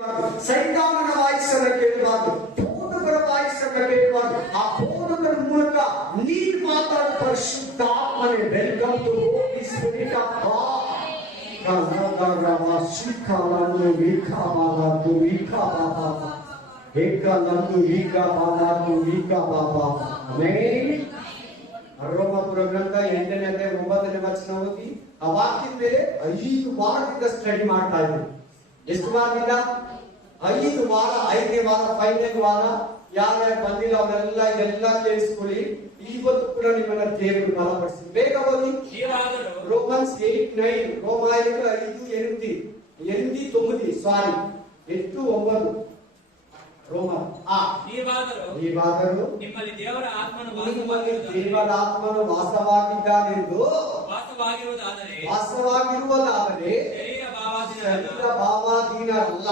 ಸೈತಾನನ ವಾಯ್ಸನ್ನು ಕೇಳಬಾರ್ದು, ಬೋಧಕರ ವಾಯ್ಸನ್ನು ಕೇಳಬಾರ್ದು. ಆ ಬೋಧಕರ ಮೂಲಕ ನೀನು ಮಾತಾಡೋ ಪರಿಶುದ್ಧಾತ್ಮನೇ. Welcome to Holy Spirit of God. ರೋಮಾಪುರ ಗ್ರಂಥ 8ನೇ ಅಧ್ಯಾಯ 9ನೇ ವಚನ ಓದಿ. ಆ ವಾಕ್ಯದ ಮೇಲೆ 5 ವಾರದಿಂದ ಸ್ಟಡಿ ಮಾಡ್ತಾ ಇದ್ರು. ಎಷ್ಟು ವಾರದಿಂದ? 5 ವಾರ. 5ನೇ ವಾರ, 5ನೇ ವಾರ. ಯಾರ್ಯಾರು ಬಂದಿಲ್ಲ ಅವರೆಲ್ಲ ಇದೆಲ್ಲ ಕೇಳಿಸ್ಕೊಳ್ಳಿ. ಇವತ್ತು ಕೂಡ ನಿಮ್ಮನ್ನ ದೇವರು ಬಲಪಡಿಸಿ. ಬೇಗ ಓದಿ. ರೋಮನ್ಸ್ 8:9. ರೋಮಾಯಕ 5:8 9 ಸಾರಿ 8:9. ರೋಮನ್ ನೀವಾದರೂ ನಿಮ್ಮಲ್ಲಿ ದೇವರ ಆತ್ಮನು ವಾಸವಾಗಿದ್ದಾನೆಂದು ವಾಸವಾಗಿರುವುದಾದರೆ ಶರೀರ ಭಾವಾಧೀನರಲ್ಲ,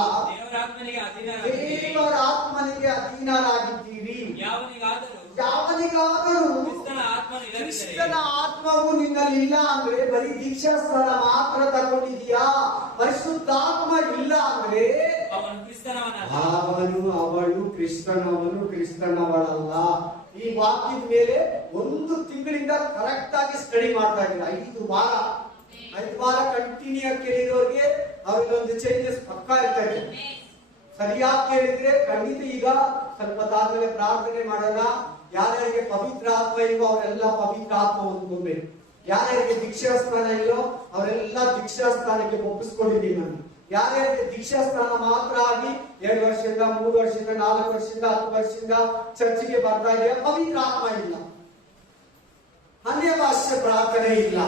ದೇವರ ಆತ್ಮನಿಗೆ ಅಧೀನರಾಗಿದ್ದೀರಿ. ಯಾವನಿಗಾದರೂ ಕ್ರಿಸ್ತನ ಆತ್ಮವು ನಿನ್ನಲ್ಲಿ ಇಲ್ಲ ಅಂದ್ರೆ ಬರೀ ದೀಕ್ಷಾಸ್ಥಾನ ಮಾತ್ರ ತಗೊಂಡಿದ್ಯಾ, ಪರಿಶುದ್ಧಾತ್ಮ ಇಲ್ಲ ಅಂದ್ರೆ ಅವಳು ಕ್ರಿಸ್ತನವಳಲ್ಲ. ಈ ವಾಕ್ಯದ ಮೇಲೆ 1 ತಿಂಗಳಿಂದ ಕರೆಕ್ಟ್ ಆಗಿ ಸ್ಟಡಿ ಮಾಡ್ತಾ ಇದ್ದಾರೆ. 5 ವಾರ ಕಂಟಿನ್ಯೂ ಕೇಳಿದವ್ರಿಗೆ ಅವ್ರಿಗೊಂದು ಚೇಂಜಸ್ ಪಕ್ಕಾ ಇರ್ತದೆ. ಸರಿಯಾಗಿ ಕೇಳಿದ್ರೆ ಖಂಡಿತ ಈಗ ಸ್ವಲ್ಪ ಆದ್ಮೇಲೆ ಪ್ರಾರ್ಥನೆ ಮಾಡೋಣ. ಯಾರ್ಯಾರಿಗೆ ಪವಿತ್ರ ಆತ್ಮ ಇಲ್ವೋ ಅವರೆಲ್ಲ ಪವಿತ್ರ ಆತ್ಮ ಹೊಂದ್ಕೊಬೇಕು. ಯಾರ್ಯಾರಿಗೆ ದೀಕ್ಷಾಸ್ಥಾನ ಇಲ್ಲೋ ಅವರೆಲ್ಲ ದೀಕ್ಷಾಸ್ಥಾನಕ್ಕೆ ಒಪ್ಪಿಸ್ಕೊಂಡಿದ್ದೀನಿ ನಾನು. ಯಾರ್ಯಾರಿಗೆ ದೀಕ್ಷಾಸ್ಥಾನ ಮಾತ್ರ ಆಗಿ 2 ವರ್ಷದಿಂದ 3 ವರ್ಷದಿಂದ 4 ವರ್ಷದಿಂದ 10 ವರ್ಷದಿಂದ ಚರ್ಚಿಗೆ ಬರ್ತಾ ಇದೆಯಾ, ಪವಿತ್ರ ಆತ್ಮ ಇಲ್ಲ, ಅನ್ಯ ಭಾಷೆ ಪ್ರಾರ್ಥನೆ ಇಲ್ಲ.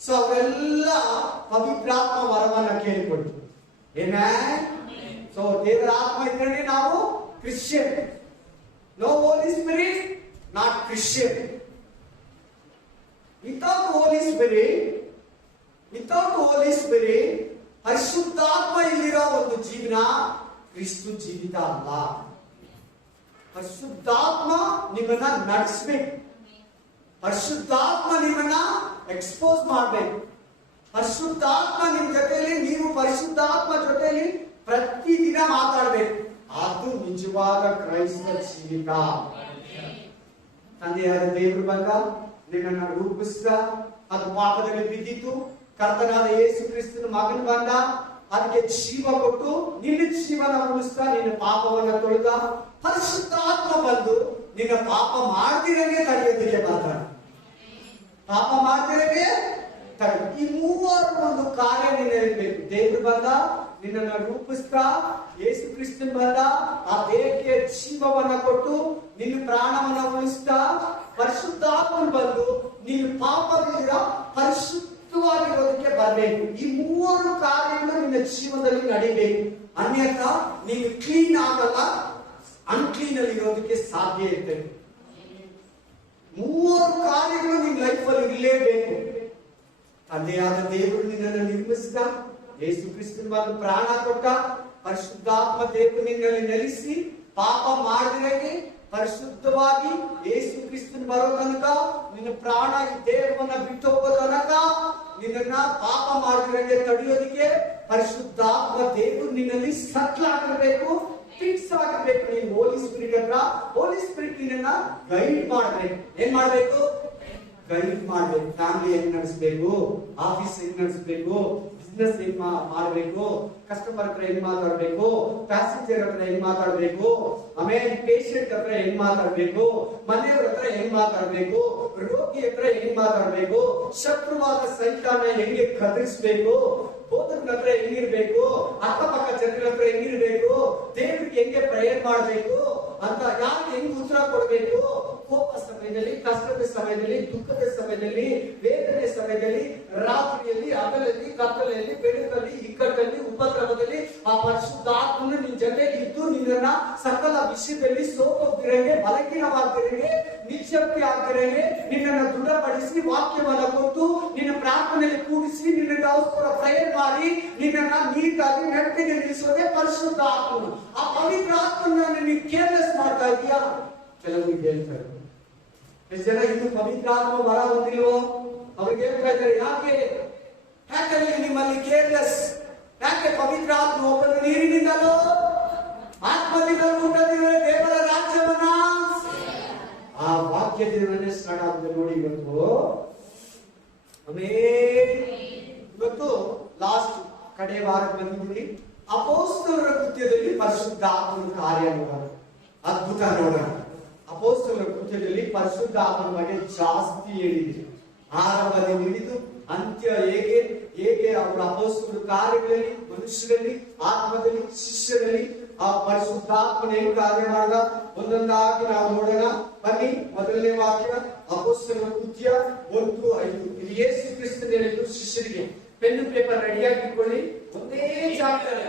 ಸೊ ಅವರೆಲ್ಲ ಪವಿತ್ರಾತ್ಮ ವರವನ್ನ ಕೇಳಿಕೊಡ್ತೀವಿ. ಸೊ ದೇವರ ಆತ್ಮ ಇದ್ರೆ ನಾವು Christian. No Holy Spirit, not Christian. Without Holy Spirit ಪರಿಶುದ್ಧಾತ್ಮ ಇಲ್ಲಿರೋ ಒಂದು ಜೀವನ ಕ್ರಿಸ್ತು ಜೀವಿತ ಅಲ್ಲ. ಪರಿಶುದ್ಧಾತ್ಮ ನಿಮ್ಮನ್ನ ನಡೆಸಬೇಕು. ಪರಿಶುದ್ಧಾತ್ಮ ನಿಮ್ಮನ್ನ ಎಕ್ಸ್ಪೋಸ್ ಮಾಡಬೇಕು. ಪರಿಶುದ್ಧಾತ್ಮ ನಿಮ್ ಜೊತೆಯಲ್ಲಿ, ನೀವು ಪರಿಶುದ್ಧಾತ್ಮ ಜೊತೆಯಲ್ಲಿ ಪ್ರತಿದಿನ ಮಾತಾಡಬೇಕು. ಅದು ನಿಜವಾದ ಕ್ರೈಸ್ತ ಜೀವಿತ. ತಂದೆಯಾದ ದೇವರು ಬಂದ, ನಿನ್ನನ್ನು ರೂಪಿಸಿದ, ಅದು ಪಾಪದಲ್ಲಿ ಬಿದ್ದಿತ್ತು. ಕರ್ತನಾದ ಯೇಸು ಕ್ರಿಸ್ತನ ಮಗನ್ ಬಂದ, ಅದಕ್ಕೆ ಜೀವ ಕೊಟ್ಟು ನಿನ್ನ ಜೀವನ ಉಳಿಸ್ತಾ ನಿನ್ನ ಪಾಪವನ್ನ ತೊಳೆದ. ಪರಿಶುದ್ಧಾತ್ಮ ಬಂದು ನಿನ್ನ ಪಾಪ ಮಾಡ್ತಿರಂಗೆ ತಡೆಯೋದಿಕ್ಕೆ ಮಾತಾಡ. ಪಾಪ ಮಾಡ್ತಿರಂಗೆ ತಡೆ. ಈ 3 ಒಂದು ಕಾರ್ಯ ನಿನ್ನಬೇಕು. ದೇವರು ಬಂದ, ನಿನ್ನನ್ನು ರೂಪಿಸ್ತಾ, ಯೇಸು ಕ್ರಿಸ್ತನ್ ಬಂದ, ಆ ದೇಹಕ್ಕೆ ಜೀವವನ್ನ ಕೊಟ್ಟು ನಿನ್ನ ಪ್ರಾಣವನ್ನ ಉಳಿಸ್ತಾ, ಪರಿಶುದ್ಧಾತ್ಮ ಬಂದು ನೀನು ಪಾಪದಿಂದ ಪರಿಶುದ್ಧವಾಗಿರೋದಕ್ಕೆ ಬರಬೇಕು. ಈ 3 ಕಾರ್ಯಗಳು ನಿನ್ನ ಜೀವನದಲ್ಲಿ ನಡಿಬೇಕು. ಅನ್ಯಥಾ ನೀನು ಕ್ಲೀನ್ ಆಗಲ್ಲ, ಅನ್ಕ್ಲೀನ್ ಅಲ್ಲಿ ಇರೋದಕ್ಕೆ ಸಾಧ್ಯ ಇರ್ತದೆ. 3 ಕಾರ್ಯಗಳು ನಿನ್ನ ಲೈಫ್ ಅಲ್ಲಿ ಇರಲೇಬೇಕು. ತಂದೆಯಾದ ದೇವರು ನಿನ್ನನ್ನು ನಿರ್ಮಿಸಿದ, ಯೇಸು ಕ್ರಿಸ್ತನ ಬಂದು ಪ್ರಾಣ ಕೊಟ್ಟ, ಪರಿಶುದ್ಧಾತ್ಮ ದೇವರು ನಿನ್ನಲ್ಲಿ ನೆಲೆಸಿ ಪಾಪ ಮಾಡಿದ್ರೆ ಪರಿಶುದ್ಧವಾಗಿ ಯೇಸು ಕ್ರಿಸ್ತನ್ ಬರೋ ತನಕ ನಿನ್ನ ಪ್ರಾಣ ಈ ದೇಹವನ್ನ ಬಿಟ್ಟು ಹೋಗೋ ತನಕ ನಿನ್ನ ಪಾಪ ಮಾಡಿದ್ರೆ ತಡೆಯೋದಿಕ್ಕೆ ಪರಿಶುದ್ಧಾತ್ಮ ದೇವರು ನಿನ್ನಲ್ಲಿ ಸಟ್ಲ್ ಆಗಿರ್ಬೇಕು, ಫಿಕ್ಸ್ ಆಗಿರ್ಬೇಕು. ನೀನು ಹೋಲಿ ಸ್ಪಿರಿಟ್ ಹತ್ರ, ಹೋಲಿ ಸ್ಪಿರಿಟ್ ನಿನ್ನ ಗೈಡ್ ಮಾಡ್ಬೇಕು. ಏನ್ ಮಾಡ್ಬೇಕು? ಗೈಡ್ ಮಾಡ್ಬೇಕು. ಫ್ಯಾಮಿಲಿ ಹೆಂಗ್ ನಡೆಸಬೇಕು, ಆಫೀಸ್ ಹೆಂಗ್ ನಡೆಸಬೇಕು, ಬಿಸ್ನೆಸ್ ಹೆಂಗ್ ಮಾಡಬೇಕು, ಕಸ್ಟಮರ್ ಹತ್ರ ಹೆಂಗ್ ಮಾತಾಡ್ಬೇಕು, ಪ್ಯಾಸೆಂಜರ್ ಹತ್ರ ಹೆಂಗ್ ಮಾತಾಡ್ಬೇಕು, ಆಮೇಲೆ ಪೇಷಂಟ್ ಹತ್ರ ಹೆಂಗ್ ಮಾತಾಡ್ಬೇಕು, ಮನೆಯವ್ರ ಹತ್ರ ಹೆಂಗ್ ಮಾತಾಡ್ಬೇಕು, ರೋಗಿ ಹತ್ರ ಹೆಂಗ್ ಮಾತಾಡ್ಬೇಕು, ಶತ್ರುವಾದ ಸೈತಾನ ಹೆಂಗೆ ಕದರಿಸ್ಬೇಕು, ಬೋಧಕನ ಹತ್ರ ಹೆಂಗಿರ್ಬೇಕು, ಅಕ್ಕಪಕ್ಕ ಜನರ ಹತ್ರ ಹೆಂಗಿರ್ಬೇಕು, ದೇವರಿಗೆ ಹೆಂಗೆ ಪ್ರೇಯರ್ ಮಾಡ್ಬೇಕು ಅಂತ, ಯಾರಿಗೆ ಹೆಂಗ್ ಉತ್ತರ ಕೊಡ್ಬೇಕು, ಕೋಪ ಸಮಯದಲ್ಲಿ, ಕಷ್ಟದ ಸಮಯದಲ್ಲಿ, ದುಃಖದ ಸಮಯದಲ್ಲಿ, ವೇದನೆ ಸಮಯದಲ್ಲಿ, ರಾತ್ರಿಯಲ್ಲಿ, ಹಗಲಲ್ಲಿ, ಕತ್ತಲೆಯಲ್ಲಿ, ಬೆಳಕಲ್ಲಿ, ಇಕ್ಕಟ್ಟಲ್ಲಿ, ಉಪದ್ರವದಲ್ಲಿ ಆ ಪರಿಶುದ್ಧಾತ್ಮನು ನಿನ್ನ ಜೊತೆ ಇದ್ದು ನಿನ್ನನ್ನ ಸಕಲ ವಿಷಯದಲ್ಲಿ ಸೋಪೋಗ್ತಿರಂಗೆ, ಬಲಹೀನವಾಗ್ತಿರಂಗೆ, ನಿಶ್ಶಕ್ತಿ ಆಗ್ತಿರಂಗೆ ನಿನ್ನನ್ನು ದೃಢಪಡಿಸಿ ವಾಕ್ಯವನ್ನ ಕೊಟ್ಟು ನಿನ್ನ ಪ್ರಾರ್ಥನೆಯಲ್ಲಿ ಕೂಡಿಸಿ ನಿನ್ನಗೋಸ್ಕರ ಪ್ರೇಯರ್ ಮಾಡಿ ನಿನ್ನನ್ನ ನೀಟಾಗಿ ನೆಟ್ಟಿಗೆ ನಿಲ್ಲಿಸೋದೇ ಪರಿಶುದ್ಧ ಆತ್ಮನು. ಆ ಪವಿತ್ರ ಆತ್ಮನನ್ನು ನೀವು ಕೇರ್ಲೆಸ್ ಮಾಡ್ತಾ ಇದೀಯಾ? ಕೆಲವು ಹೇಳ್ತಾರೆ, ಎಷ್ಟು ಜನ ಇನ್ನು ಪವಿತ್ರ ಆತ್ಮ ವರ ಹೊಂದಿಲ್ವೋ ಅವ್ರಿಗೆ ಹೇಳ್ತಾ ಇದ್ದಾರೆ, ಯಾಕೆ ನಿಮ್ಮಲ್ಲಿ ಕೇರ್ಲೆಸ್, ಯಾಕೆ ಪವಿತ್ರಾತ್ಮ ಒಬ್ಬನು ನೀರಿನಿಂದಲೋ ಆತ್ಮದಿಂದಲೂ ಉಂಟದಿರುವ ದೇವರ ರಾಜ್ಯವನ್ನ ಆ ವಾಕ್ಯದಿಂದಲೇ ಸ್ಟಾರ್ಟ್ ಆಗಿದೆ ನೋಡಿ ಇವತ್ತು. ಇವತ್ತು ಲಾಸ್ಟ್ ಕಡೆ ವಾರ ಬಂದಿದ್ದೀವಿ. ಅಪೊಸ್ತಲರ ಕೃತ್ಯದಲ್ಲಿ ಪರಿಶುದ್ಧ ಆತ್ಮನ ಕಾರ್ಯ ನೋಡೋಣ, ಅದ್ಭುತ ನೋಡೋಣ. ಅಪೊಸ್ತಲರ ಕೃತ್ಯದಲ್ಲಿ ಪರಿಶುದ್ಧ ಆತ್ಮನ ಬಗ್ಗೆ ಜಾಸ್ತಿ ಹೇಳಿದೆ. ಆರಂಭದಿಂದ ಹಿಡಿದು ಅಂತ್ಯ ಹೇಗೆ ಹೇಗೆ ಅವರ ಅಪೊಸ್ತಲರ ಕಾರ್ಯಗಳಲ್ಲಿ, ಮನುಷ್ಯರಲ್ಲಿ, ಆತ್ಮದಲ್ಲಿ, ಶಿಷ್ಯರಲ್ಲಿ ಆ ಪರಿಶುದ್ಧಾತ್ಮನ ಏನು ಕಾರ್ಯ ಮಾಡಿದ ಒಂದೊಂದಾಗಿ ನಾವು ನೋಡೋಣ. ಬನ್ನಿ, ಮೊದಲನೇ ವಾಕ್ಯ ಅಪೊಸ್ತಲರ ಕೃತ್ಯ 1:5. ಇದು ಯೇಸು ಕ್ರಿಸ್ತನ ಹೇಳಿದ್ದು ಶಿಷ್ಯರಿಗೆ. ಪೆನ್ನು ಪೇಪರ್ ರೆಡಿಯಾಗಿ ಇಟ್ಕೊಳ್ಳಿ. ಒಂದೇ ಚಾಪ್ಟರ್,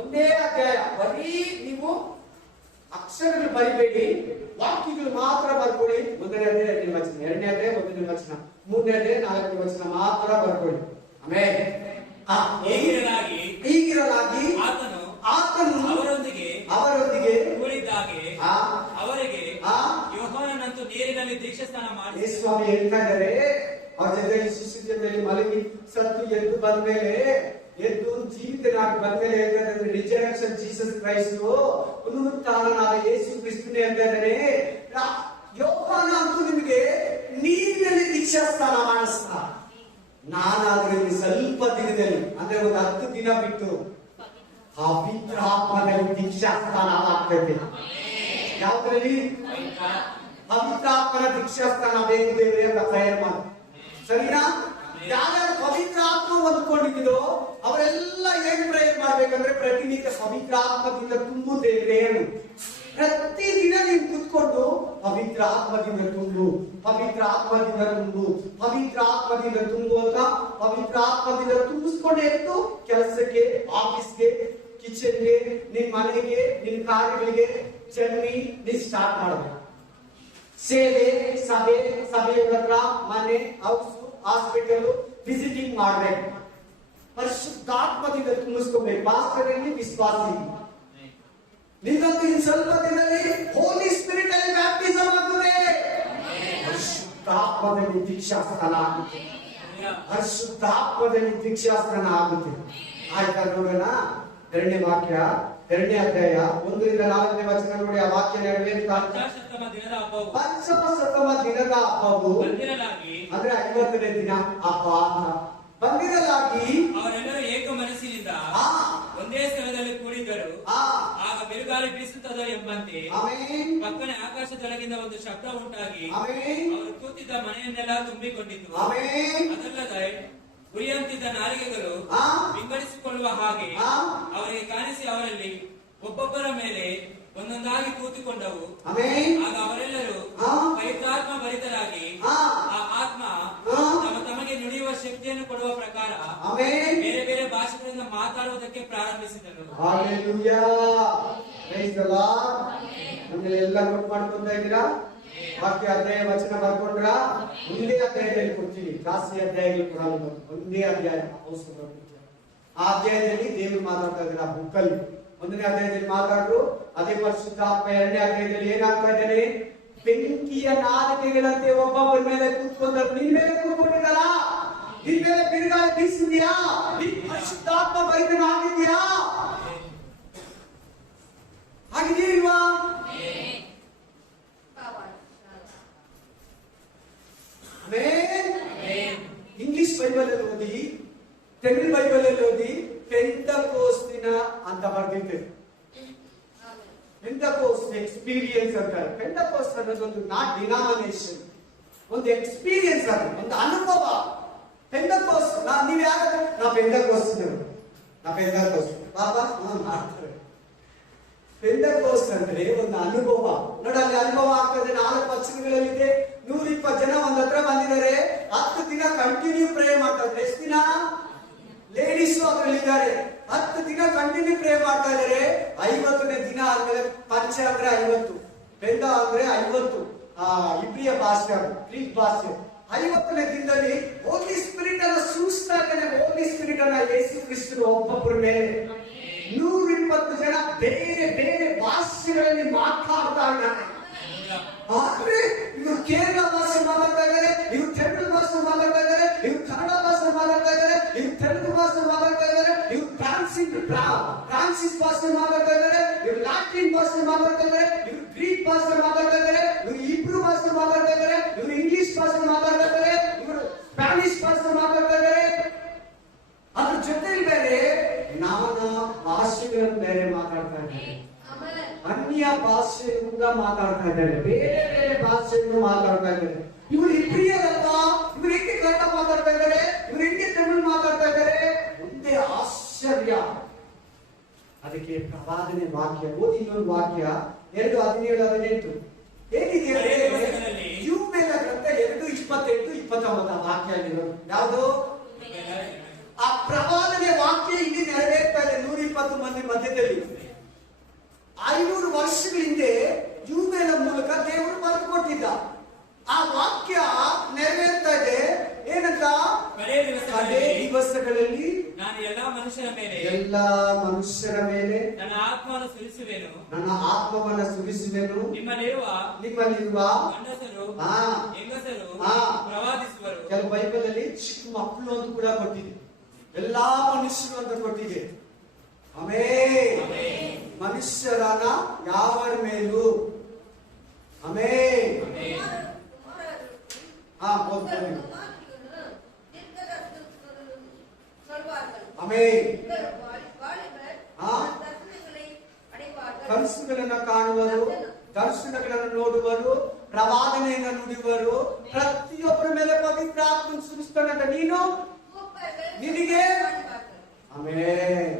ಒಂದೇ ಅಧ್ಯಾಯ. ಬರೀ ನೀವು ಅಕ್ಷರಗಳು ಬರಿಬೇಡಿ, ವಾಕ್ಯಗಳು ಮಾತ್ರ ಬರ್ಕೊಳ್ಳಿ. 1ನೇ ಅಧ್ಯಾಯ 2ನೇ ವಚನ, 2ನೇ ಅಧ್ಯಾಯ 1ನೇ ವಚನ, 3ನೇ ಅಧ್ಯಾಯ 4ನೇ ವಚನ ಮಾತ್ರ ಬರ್ಕೊಳ್ಳಿ. ಆಮೇಲೆ ಹೀಗಿರಲಾಗಿ ಆತನು ಅವರೊಂದಿಗೆ ಕೂಡಿದ್ದಾಗೆ ಅವರಿಗೆ ಯೋಹಾನನಂತೂ ನೀರಿನಲ್ಲಿ ದೀಕ್ಷಾಸ್ನಾನ ಮಾಡಿ ಸ್ವಾಮಿ ಹೇಳ್ತಾ ಇದ್ದಾರೆ. ಅವ್ರ ಜೊತೆಯಲ್ಲಿ ಶಿಷ್ಯರ ಜೊತೆಯಲ್ಲಿ ಮಲಗಿ ಸತ್ತು ಎದ್ದು ಬಂದ್ಮೇಲೆ, ಎದ್ದು ಜೀವಿತನಾಗಿ ಬಂದ್ಮೇಲೆ ಹೇಳ್ತಾ ಇದ್ದಾರೆ, ರಿಜರೆಕ್ಷನ್ ಜೀಸಸ್ ಕ್ರೈಸ್ಟ್, ಪುನರುತ್ಥಾನನಾದ ಯೇಸು ಕ್ರಿಸ್ತನೇ ಅಂತ ಇದ್ದಾರೆ. ಯೋಹಾನ ಅಂತೂ ನಿಮಗೆ ನೀರಿನಲ್ಲಿ ದೀಕ್ಷಾಸ್ನಾನ ಮಾಡಿಸ್ತಾ, ನಾನಾದ್ರೆ ಸ್ವಲ್ಪ ದಿನದಲ್ಲಿ, ಅಂದ್ರೆ ಒಂದು 10 ದಿನ ಬಿಟ್ಟು ಪವಿತ್ರ ಆತ್ಮದಲ್ಲಿ ದೀಕ್ಷಾಸ್ನಾನ ಆಗ್ತದೆ. ಯಾವ್ದ್ರಲ್ಲಿ? ಪವಿತ್ರ ಆತ್ಮನ ದೀಕ್ಷಾಸ್ನಾನ ಬೇಕು ದೇವರೇ ಅಂತ ಪ್ರೇಯರ್ ಮಾಡಿ, ಸರಿನಾ? ಯಾರ್ಯಾರು ಪವಿತ್ರ ಆತ್ಮ ಹೊಂದ್ಕೊಂಡಿದ್ದೋ ಅವರೆಲ್ಲ ಏನ್ ಪ್ರೇಯರ್ ಮಾಡ್ಬೇಕಂದ್ರೆ, ಪ್ರತಿನಿತ್ಯ ಪವಿತ್ರ ಆತ್ಮದಿಂದ ತುಂಬು ದೇವರೇ ಅನ್ನು. ಪ್ರತಿದಿನ ನೀವು ಕೂತ್ಕೊಂಡು ಪವಿತ್ರ ಆತ್ಮದಿಂದ ತುಂಬು, ಪವಿತ್ರ ಆತ್ಮದಿಂದ ತುಂಬು, ಪವಿತ್ರ ಆತ್ಮದಿಂದ ತುಂಬು ಅಂತ ಪವಿತ್ರ ಆತ್ಮದಿಂದ ತುಂಬಿಸ್ಕೊಂಡೇ ಇತ್ತು. ಕೆಲಸಕ್ಕೆ, ಆಫೀಸ್ಗೆ, ಕಿಚನ್ಗೆ, ನಿನ್ ಮನೆಗೆ, ನಿನ್ ಕಾರ್ಯಗಳಿಗೆ ಜರ್ನಿ ನೀನ್ ಸ್ಟಾರ್ಟ್ ಮಾಡಬೇಕು. ಸೇವೆ, ಸಭೆಯ ಹತ್ರ, ಮನೆ, ಹೌಸ್, ಹಾಸ್ಪಿಟಲ್ ವಿಸಿಟಿಂಗ್ ಮಾಡ್ಬೇಕು. ಪರಿಶುದ್ಧಾತ್ಮದಿಂದ ತುಂಬಿಸ್ಕೋಬೇಕು. ಪಾಸ್ಟರಲ್ಲಿ ವಿಶ್ವಾಸಿ ನಿನ್ನಂತೂ ಇನ್ನು ಸ್ವಲ್ಪ ದಿನದಲ್ಲಿ ಹೋಲಿ ಸ್ಪಿರಿಟ್ ಅಲ್ಲಿ ಬ್ಯಾಪ್ಟಿಸಮ್ ಆಗ್ತದೆ. ಪರಿಶುದ್ಧಾತ್ಮದಲ್ಲಿ ದೀಕ್ಷಾಸ್ನಾನ ಆಗುತ್ತೆ. ಪರಿಶುದ್ಧಾತ್ಮದಲ್ಲಿ ದೀಕ್ಷಾಸ್ನಾನ ಆಗುತ್ತೆ. ಆಯ್ತಾ? ನೋಡೋಣ. 2ನೇ ವಾಕ್ಯ, 2ನೇ ಅಧ್ಯಾಯ 1ರಿಂದ 4ನೇ ವಚನ ನೋಡಿ. ಆ ವಾಕ್ಯ ನೆರವೇರಿದ ಪಂಚಮಸಪ್ತಮ ದಿನದ ಹಬ್ಬವು ಅಂದ್ರೆ 50ನೇ ದಿನ ಹಬ್ಬ ಬಂದಿರಲಾಗಿ ಅವರೆಲ್ಲರೂ ಏಕ ಮನಸ್ಸಿನಿಂದ ಒಂದೇ ಸ್ಥಳದಲ್ಲಿ ಕೂಡಿದ್ದರು. ಆಗ ಬಿರುಗಾಳಿ ಬೀಸುತ್ತದೋ ಎಂಬಂತೆ ಪಕ್ಕನೆ ಆಕಾಶದೊಳಗಿಂದ ಒಂದು ಶಬ್ದ ಉಂಟಾಗಿ ಅವರು ಕೂತಿದ್ದ ಮನೆಯನ್ನೆಲ್ಲ ತುಂಬಿಕೊಂಡಿತು. ಅದಲ್ಲದೆ ಉರಿಯಂತಿದ್ದ ನಾಲಿಗೆಗಳು ವಿಂಗಡಿಸಿಕೊಳ್ಳುವ ಹಾಗೆ ಅವರಿಗೆ ಕಾಣಿಸಿ ಅವರಲ್ಲಿ ಒಬ್ಬೊಬ್ಬರ ಮೇಲೆ ಒಂದೊಂದಾಗಿ ಕೂತುಕೊಂಡವು. ಆಗ ಅವರೆಲ್ಲರೂ ಪವಿತ್ರಾತ್ಮ ಭರಿತರಾಗಿ ಆ ಆತ್ಮ ತಮಗೆ ನುಡಿಯುವ ಶಕ್ತಿಯನ್ನು ಕೊಡುವ ಪ್ರಕಾರ ಬೇರೆ ಬೇರೆ ಭಾಷೆಗಳಿಂದ ಮಾತಾಡುವುದಕ್ಕೆ ಪ್ರಾರಂಭಿಸಿದರು. ಎಲ್ಲ ನೋಟ್ ಮಾಡ್ಕೊಂತ ಇದ್ದೀರಾ? ವಾಕ್ಯ ಅಧ್ಯಾಯ ವಚನ ಬರ್ಕೊಂಡ್ರ? ಒಂದೇ ಅಧ್ಯಾಯದಲ್ಲಿ ಕೊಡ್ತೀವಿ, ಜಾಸ್ತಿ ಅಧ್ಯಾಯಗಳು ಕೊಡಲ್ಲ. ಒಂದೇ ಅಧ್ಯಾಯ. ಆ ಅಧ್ಯಾಯದಲ್ಲಿ ದೇವರು ಮಾತಾಡ್ತಾ ಇದ್ದಾರೆ. ಆ ಬುಕ್ಕಲ್ಲಿ 1ನೇ ಅಧ್ಯಾಯದಲ್ಲಿ ಮಾತಾಡ್ರು. ಅದೇ ಪರಿಶುದ್ಧಾತ್ಮ 2ನೇ ಅಧ್ಯಾಯದಲ್ಲಿ ಏನಾಗ್ತಾ ಇದ್ದಾನೆ? ಬೆಂಕಿಯ ನಾಲಿಗೆಗಳಂತೆ ಒಬ್ಬೊಬ್ಬರ ಮೇಲೆ ಕೂತ್ಕೊಂಡ್ರು. ನಿನ್ ಮೇಲೆ ಕೂತ್ಕೊಂಡಿದ್ದಾರಾ? ನಿನ್ ಮೇಲೆ ಬಿರುಗಾಳಿ ಬೀಸಿದ್ಯಾ? ಪರಿಶುದ್ಧಾತ್ಮ ಭರಿತನಾಗಿದ್ಯಾ? ಆಗಿದೆಯಲ್ವಾ? ಇಂಗ್ಲಿಷ್ ಬೈಬಲ್ ಅಲ್ಲಿ ಓದಿ, ತೆಲುಗು ಬೈಬಲ್ ಅಲ್ಲಿ ಓದಿ, ಪೆಂಟಕೋಸ್ತಿನ ಅಂತ ಬರ್ದಿರ್ತೇವೆ. ಪೆಂಟಕೋಸ್ಟ್ ಎಕ್ಸ್ಪೀರಿಯನ್ಸ್ ಅಂತಾರೆ. ಪೆಂಟಕೋಸ್ಟ್ ಅನ್ನೋದು ಒಂದು ನಾಟ್ ಡಿನಾಮಿನೇಷನ್, ಒಂದು ಎಕ್ಸ್ಪೀರಿಯನ್ಸ್, ಅದು ಒಂದು ಅನುಭವ. ಪೆಂಟಕೋಸ್ಟ್ ನೀವ್ ಯಾರು? ನಾ ಪೆಂಟಕೋಸ್ಟ್ ಬಾಬಾ ಮಾಡ್ತಾರೆ. ಪೆಂಟಕೋಸ್ಟ್ ಅಂದ್ರೆ ಒಂದು ಅನುಭವ. ನೋಡಲ್ಲಿ ಅನುಭವ ಆಗ್ತದೆ. 4 ವಚನಗಳಲ್ಲಿದೆ. 120 ಜನ ಒಂದ್ ಹತ್ರ ಬಂದಿದ್ದಾರೆ. 10 ದಿನ ಕಂಟಿನ್ಯೂ ಪ್ರೇ ಮಾಡ್ತಾರೆ. ಎಷ್ಟು ದಿನ? ಲೇಡೀಸ್ ಅದ್ರಲ್ಲಿದ್ದಾರೆ. 10 ದಿನ ಕಂಟಿನ್ಯೂ ಪ್ರೇ ಮಾಡ್ತಾ ಇದ್ದಾರೆ. 50ನೇ ದಿನ ಆದ್ಮೇಲೆ ಪಂಚ ಅಂದ್ರೆ 50, ಪೆಂಡ ಅಂದ್ರೆ 50, ಇಬ್ರಿಯ ಭಾಷೆ, ಗ್ರೀಕ್ ಭಾಷೆ. 50ನೇ ದಿನದಲ್ಲಿ ಹೋಲಿ ಸ್ಪಿರಿಟ್ ಅನ್ನ ಸೂಸ್ತಾ ಇದ್ದಾನೆ. ಹೋಲಿ ಸ್ಪಿರಿಟ್ ಅನ್ನ ಯೇಸು ಕ್ರಿಸ್ತನು ಒಬ್ಬೊಬ್ಬರ ಮೇಲೆ 120 ಜನ ಬೇರೆ ಬೇರೆ ಭಾಷೆಗಳಲ್ಲಿ ಮಾತಾಡ್ತಾ ಇದ್ದಾರೆ. ಆದ್ರೆ ಇವರು ಕೇರಳ ಭಾಷೆ ಮಾತಾಡ್ತಾ ಇದ್ದಾರೆ, ಇವರು ತಮಿಳು ಭಾಷೆ ಮಾತಾಡ್ತಾ ಇದ್ದಾರೆ, ಇವರು ಕನ್ನಡ ಭಾಷೆ ಮಾತಾಡ್ತಾ ಇದ್ದಾರೆ, ಇವರು ತೆಲುಗು ಭಾಷೆ ಮಾತಾಡ್ತಾ ಇದ್ದಾರೆ, ಇವರು ಫ್ರಾನ್ಸಿ ಮಾತಾಡ್ತಾ ಇದ್ದಾರೆ, ಇವರು ಗ್ರೀಕ್ ಭಾಷೆ ಮಾತಾಡ್ತಾ ಇದ್ದಾರೆ, ಇವರು ಇಬ್ರು ಭಾಷೆ ಮಾತಾಡ್ತಾ ಇದ್ದಾರೆ, ಇವರು ಇಂಗ್ಲಿಷ್ ಭಾಷೆ ಮಾತಾಡ್ತಾ ಇದ್ದಾರೆ, ಇವರು ಸ್ಪ್ಯಾನಿಷ್ ಭಾಷೆ ಮಾತಾಡ್ತಾ ಇದ್ದಾರೆ. ಅದ್ರ ಜೊತೆಲಿ ಬೇರೆ ನಾನಾ ಭಾಷೆಗಳನ್ನು ಬೇರೆ ಮಾತಾಡ್ತಾ ಇದ್ದಾರೆ, ಅನ್ಯ ಭಾಷೆಯಿಂದ ಮಾತಾಡ್ತಾ ಇದ್ದಾರೆ, ಬೇರೆ ಬೇರೆ ಭಾಷೆಯನ್ನು ಮಾತಾಡ್ತಾ ಇದ್ದಾರೆ. ಇವರು ಇಬ್ರಿಯರಲ್ವಾ? ಇವರು ಹೆಂಗೆ ಕನ್ನಡ ಮಾತಾಡ್ತಾ ಇದ್ದಾರೆ, ಇವರು ಹೆಂಗೆ ತಮಿಳು ಮಾತಾಡ್ತಾ ಇದ್ದಾರೆ? ಒಂದೇ ಆಶ್ಚರ್ಯ. ಅದಕ್ಕೆ ಪ್ರವಾದನೆ ವಾಕ್ಯ ಓದಿ. ಇನ್ನೊಂದು ವಾಕ್ಯ 2:17-18 ಹೇಗಿದೆ? ಯೂಬೇಲ ಗ್ರಂಥ 2:28-29 ವಾಕ್ಯ ಆಗಿರೋದು ಯಾವುದು? ಆ ಪ್ರವಾದನೆ ವಾಕ್ಯ ಇಲ್ಲಿ ನೆರವೇರ್ತಾ ಇದೆ 120 ಮಂದಿ ಮಧ್ಯದಲ್ಲಿ. 500 ವರ್ಷಗಳ ಹಿಂದೆ ಯೂಬೇಲ ಮೂಲಕ ದೇವರು ಬರೆದು ಕೊಟ್ಟಿದ್ದ ಆ ವಾಕ್ಯ ನೆರವೇರ್ತಾ ಇದೆ. ಏನಂತ? ಕಡೇ ದಿವಸಗಳಲ್ಲಿ ನಾನು ಎಲ್ಲಾ ಮನುಷ್ಯರ ಮೇಲೆ ನನ್ನ ಆತ್ಮವನ್ನು ಸುರಿಸುವೆನು, ನಿಮ್ಮಲ್ಲಿರುವ ಗಂಡಸರು ಹೆಂಗಸರು ಪ್ರವಾದಿಸುವರು. ಕೆಲವು ಬೈಬಲ್ ಅಲ್ಲಿ ಚಿಕ್ಕ ಮಕ್ಕಳು ಅಂತ ಕೂಡ ಕೊಟ್ಟಿದೆ, ಎಲ್ಲಾ ಮನುಷ್ಯರು ಅಂತ ಕೊಟ್ಟಿದೆ. ಆಮೆನ್. ಮನುಷ್ಯರನ ಯಾವರ ಮೇಲೂ. ಆಮೆನ್. ಕನಸುಗಳನ್ನು ಕಾಣುವರು, ದರ್ಶನಗಳನ್ನು ನೋಡುವರು, ಪ್ರವಾದನೆಯನ್ನು ನುಡಿಯುವರು. ಪ್ರತಿಯೊಬ್ಬರ ಮೇಲೆ ಪವಿತ್ರ ಆತ್ಮ ಸುರಿಸ್ತಾನಂತ. ನಿನಗೆ ಆಮೆನ್.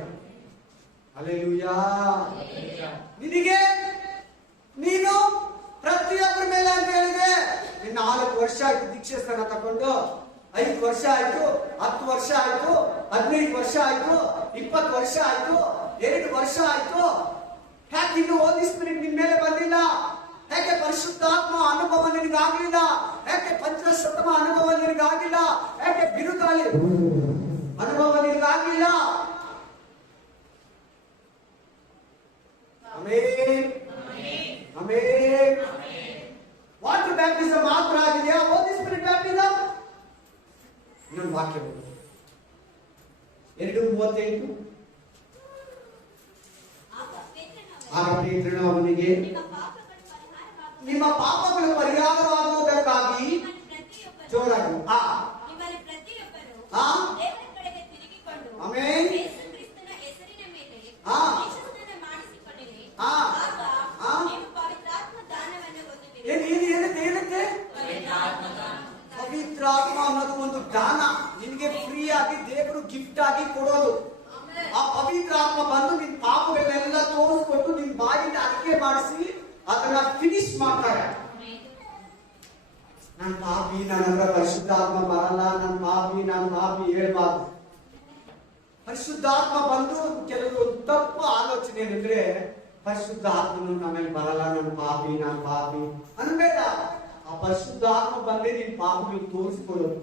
ಹಲ್ಲೆಲೂಯಾ. ನಿನಗೆ ನೀನು ಪ್ರತಿಯೊಬ್ಬರ ಮೇಲೆ ಅಂತ ಹೇಳಿದೆ. 4 ವರ್ಷ ಆಯ್ತು ದೀಕ್ಷೆ ಸ್ಥಾನ ತಗೊಂಡು, 5 ವರ್ಷ ಆಯ್ತು, 10 ವರ್ಷ ಆಯ್ತು, 15 ವರ್ಷ ಆಯ್ತು, 20 ವರ್ಷ ಆಯ್ತು, 2 ವರ್ಷ ಆಯ್ತು. ಯಾಕೆ ಇನ್ನು ಹೋಲಿ ಸ್ಪಿರಿಟ್ ನಿನ್ ಮೇಲೆ ಬಂದಿಲ್ಲ? ಯಾಕೆ ಪರಿಶುದ್ಧಾತ್ಮ ಅನುಭವ ನಿನಗಾಗಲಿಲ್ಲ? ಯಾಕೆ ಪಂಚಶತಮ ಅನುಭವ ನಿನಗಾಗಿಲ್ಲ? ಯಾಕೆ ಬಿರುಗಾಳಿ ಅನುಭವ ನಿನಗಾಗಿಲ್ಲ? ಆಮೆನ್. ಆಮೆನ್. ವಾಟರ್ ಬ್ಯಾಪ್ಟಿಸಮ್ ಮಾತ್ರ ಆಗಿದೆಯಾ? ಹೋಲಿ ಸ್ಪಿರಿಟ್ ಬ್ಯಾಪ್ಟಿಸಮ್? ಇನ್ನೊಂದು ವಾಕ್ಯ 2:38. ಆಗ ಪೇತ್ರನು ಅವನಿಗೆ, ನಿಮ್ಮ ಪಾಪಗಳು ಪರಿಹಾರವಾಗುವುದಕ್ಕಾಗಿ ಜೋರಾಗಿ ಆಮೆನ್. ಏನಂತೆ? ಪವಿತ್ರಾತ್ಮ ಅನ್ನೋದು ಒಂದು ದಾನ, ನಿನ್ಗೆ ಫ್ರೀ ಆಗಿ ದೇವರು ಗಿಫ್ಟ್ ಆಗಿ ಕೊಡೋದು. ಆ ಪವಿತ್ರ ಆತ್ಮ ಬಂದು ನಿನ್ ಪಾಪಗಳನ್ನೆಲ್ಲ ತೋರಿಸ್ಕೊಟ್ಟು ನಿನ್ ಬಾಯಿಂದ ಅರಿಕೆ ಮಾಡಿಸಿ ಅದನ್ನ ಫಿನಿಶ್ ಮಾಡ್ತಾರೆ. ನಾನು ಪಾಪಿ, ನನ್ನ ಪರಿಶುದ್ಧಾತ್ಮ ಬರಲ್ಲ, ನಾನು ಪಾಪಿ ಹೇಳ್ಬಾರ್ದು. ಪರಿಶುದ್ಧಾತ್ಮ ಬಂದು ಕೆಲವು ತಪ್ಪು ಆಲೋಚನೆ ಏನಂದ್ರೆ, ಪರಿಶುದ್ಧಾತ್ಮನು ನಮಗೆ ಬರಲ್ಲ, ನಾನು ಪಾಪಿ ಅನ್ಬೇಡ. ಆ ಪರಿಶುದ್ಧಾತ್ಮ ಬಂದೇ ನಿನ್ ಪಾಪಗಳು ತೋರಿಸ್ಕೊಳ್ಳೋದು.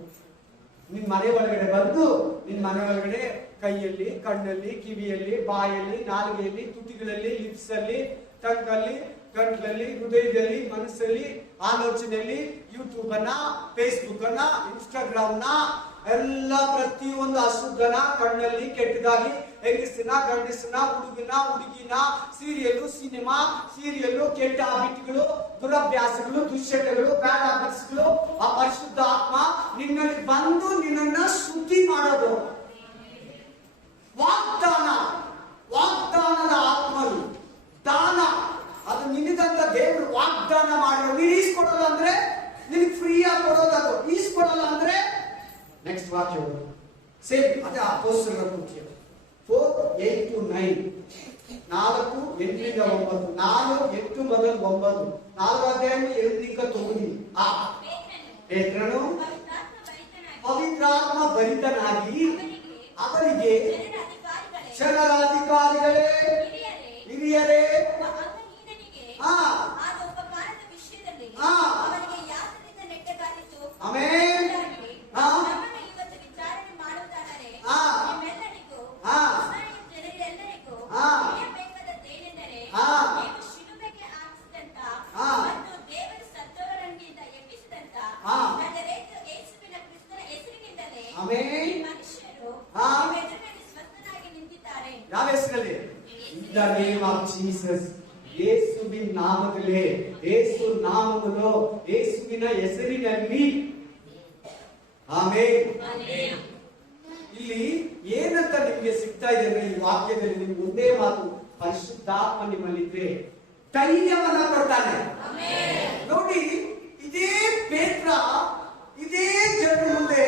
ನಿನ್ ಮನೆ ಒಳಗಡೆ ಬಂದು, ನಿನ್ ಮನೆ ಒಳಗಡೆ ಕೈಯಲ್ಲಿ, ಕಣ್ಣಲ್ಲಿ, ಕಿವಿಯಲ್ಲಿ, ಬಾಯಲ್ಲಿ, ನಾಲಿಗೆಯಲ್ಲಿ, ತುಟಿಗಳಲ್ಲಿ, ಲಿಪ್ಸ್ ಅಲ್ಲಿ, ಟಂಕಲ್ಲಿ, ಗಂಟ್ಲಲ್ಲಿ, ಹೃದಯದಲ್ಲಿ, ಮನಸ್ಸಲ್ಲಿ, ಆಲೋಚನೆಯಲ್ಲಿ, ಯೂಟ್ಯೂಬ್ ಅನ್ನ, ಫೇಸ್ಬುಕ್ ಅನ್ನ, ಇನ್ಸ್ಟಾಗ್ರಾಮ್ ನ ಎಲ್ಲ ಪ್ರತಿಯೊಂದು ಅಶುದ್ಧನ ಕಣ್ಣಲ್ಲಿ ಕೆಟ್ಟದಾಗಿ ಹೆಂಗಸಿನ, ಗಂಡಸಿನ, ಹುಡುಗಿನ, ಸೀರಿಯಲ್ಲು, ಸಿನಿಮಾ, ಕೆಟ್ಟ ಹ್ಯಾಬಿಟ್ಗಳು, ದುರಭ್ಯಾಸಗಳು, ದುಶ್ಚಟಗಳು, ಬ್ಯಾಡ್ ಹ್ಯಾಬಿಟ್ಸ್ಗಳು, ಆ ಪರಿಶುದ್ಧ ಆತ್ಮ ನಿನ್ನಲ್ಲಿ ಬಂದು ನಿನ್ನನ್ನ ಶುದ್ಧಿ ಮಾಡೋದು. ವಾಗ್ದಾನದ ಆತ್ಮರು ದಾನ, ಅದು ನಿನಗಂತ ದೇವರು ವಾಗ್ದಾನ ಮಾಡಿರೋ. ನೀನು ಈಸ್ಕೊಡಲ್ಲ ಅಂದ್ರೆ ನಿನಗೆ ಫ್ರೀಯಾಗಿ ಕೊಡೋದು. ಅದು ಈಸ್ಕೊಡಲ್ಲ ಅಂದ್ರೆ ನೆಕ್ಸ್ಟ್ ವಾಕ್ಯ ಸೇಮ್ ಅದೇ ಅಪೊಸ್ತಲರ ಕೃತ್ಯ 4:8-9. 4:8-9. 4:8 ಮೊದಲು 9. 4:8-9. ಪೇತ್ರನು ಪವಿತ್ರಾತ್ಮ ಭರಿತನಾಗಿ ಅವರಿಗೆ, ಜನರ ಅಧಿಕಾರಿಗಳೇ, ಹಿರಿಯರೇ, ಆಮೆನ್. ಯಾವ ಹೆಸರಲ್ಲಿ? In the name of Jesus. ಯೇಸು ಯೇಸುವಿನ ನಾಮದಲ್ಲೇ, ಯೇಸು ನಾಮದಲ್ಲೋ, ಯೇಸುವಿನ ಹೆಸರಿನಲ್ಲಿ. ಆಮೆನ್. ಇಲ್ಲಿ ಏನಂತ ನಿಮ್ಗೆ ಸಿಗ್ತಾ ಇದೆ ಅಂದ್ರೆ, ಈ ವಾಕ್ಯದಲ್ಲಿ ನಿಮ್ಗೆ ಒಂದೇ ಮಾತು, ಪರಿಶುದ್ಧಾತ್ಮ ನಿಮ್ಮಲ್ಲಿದ್ರೆ ಧೈರ್ಯವನ್ನ ಕೊಡ್ತಾನೆ. ನೋಡಿ, ಇದೇ ಪೇತ್ರ ಇದೇ ಜನರ ಮುಂದೆ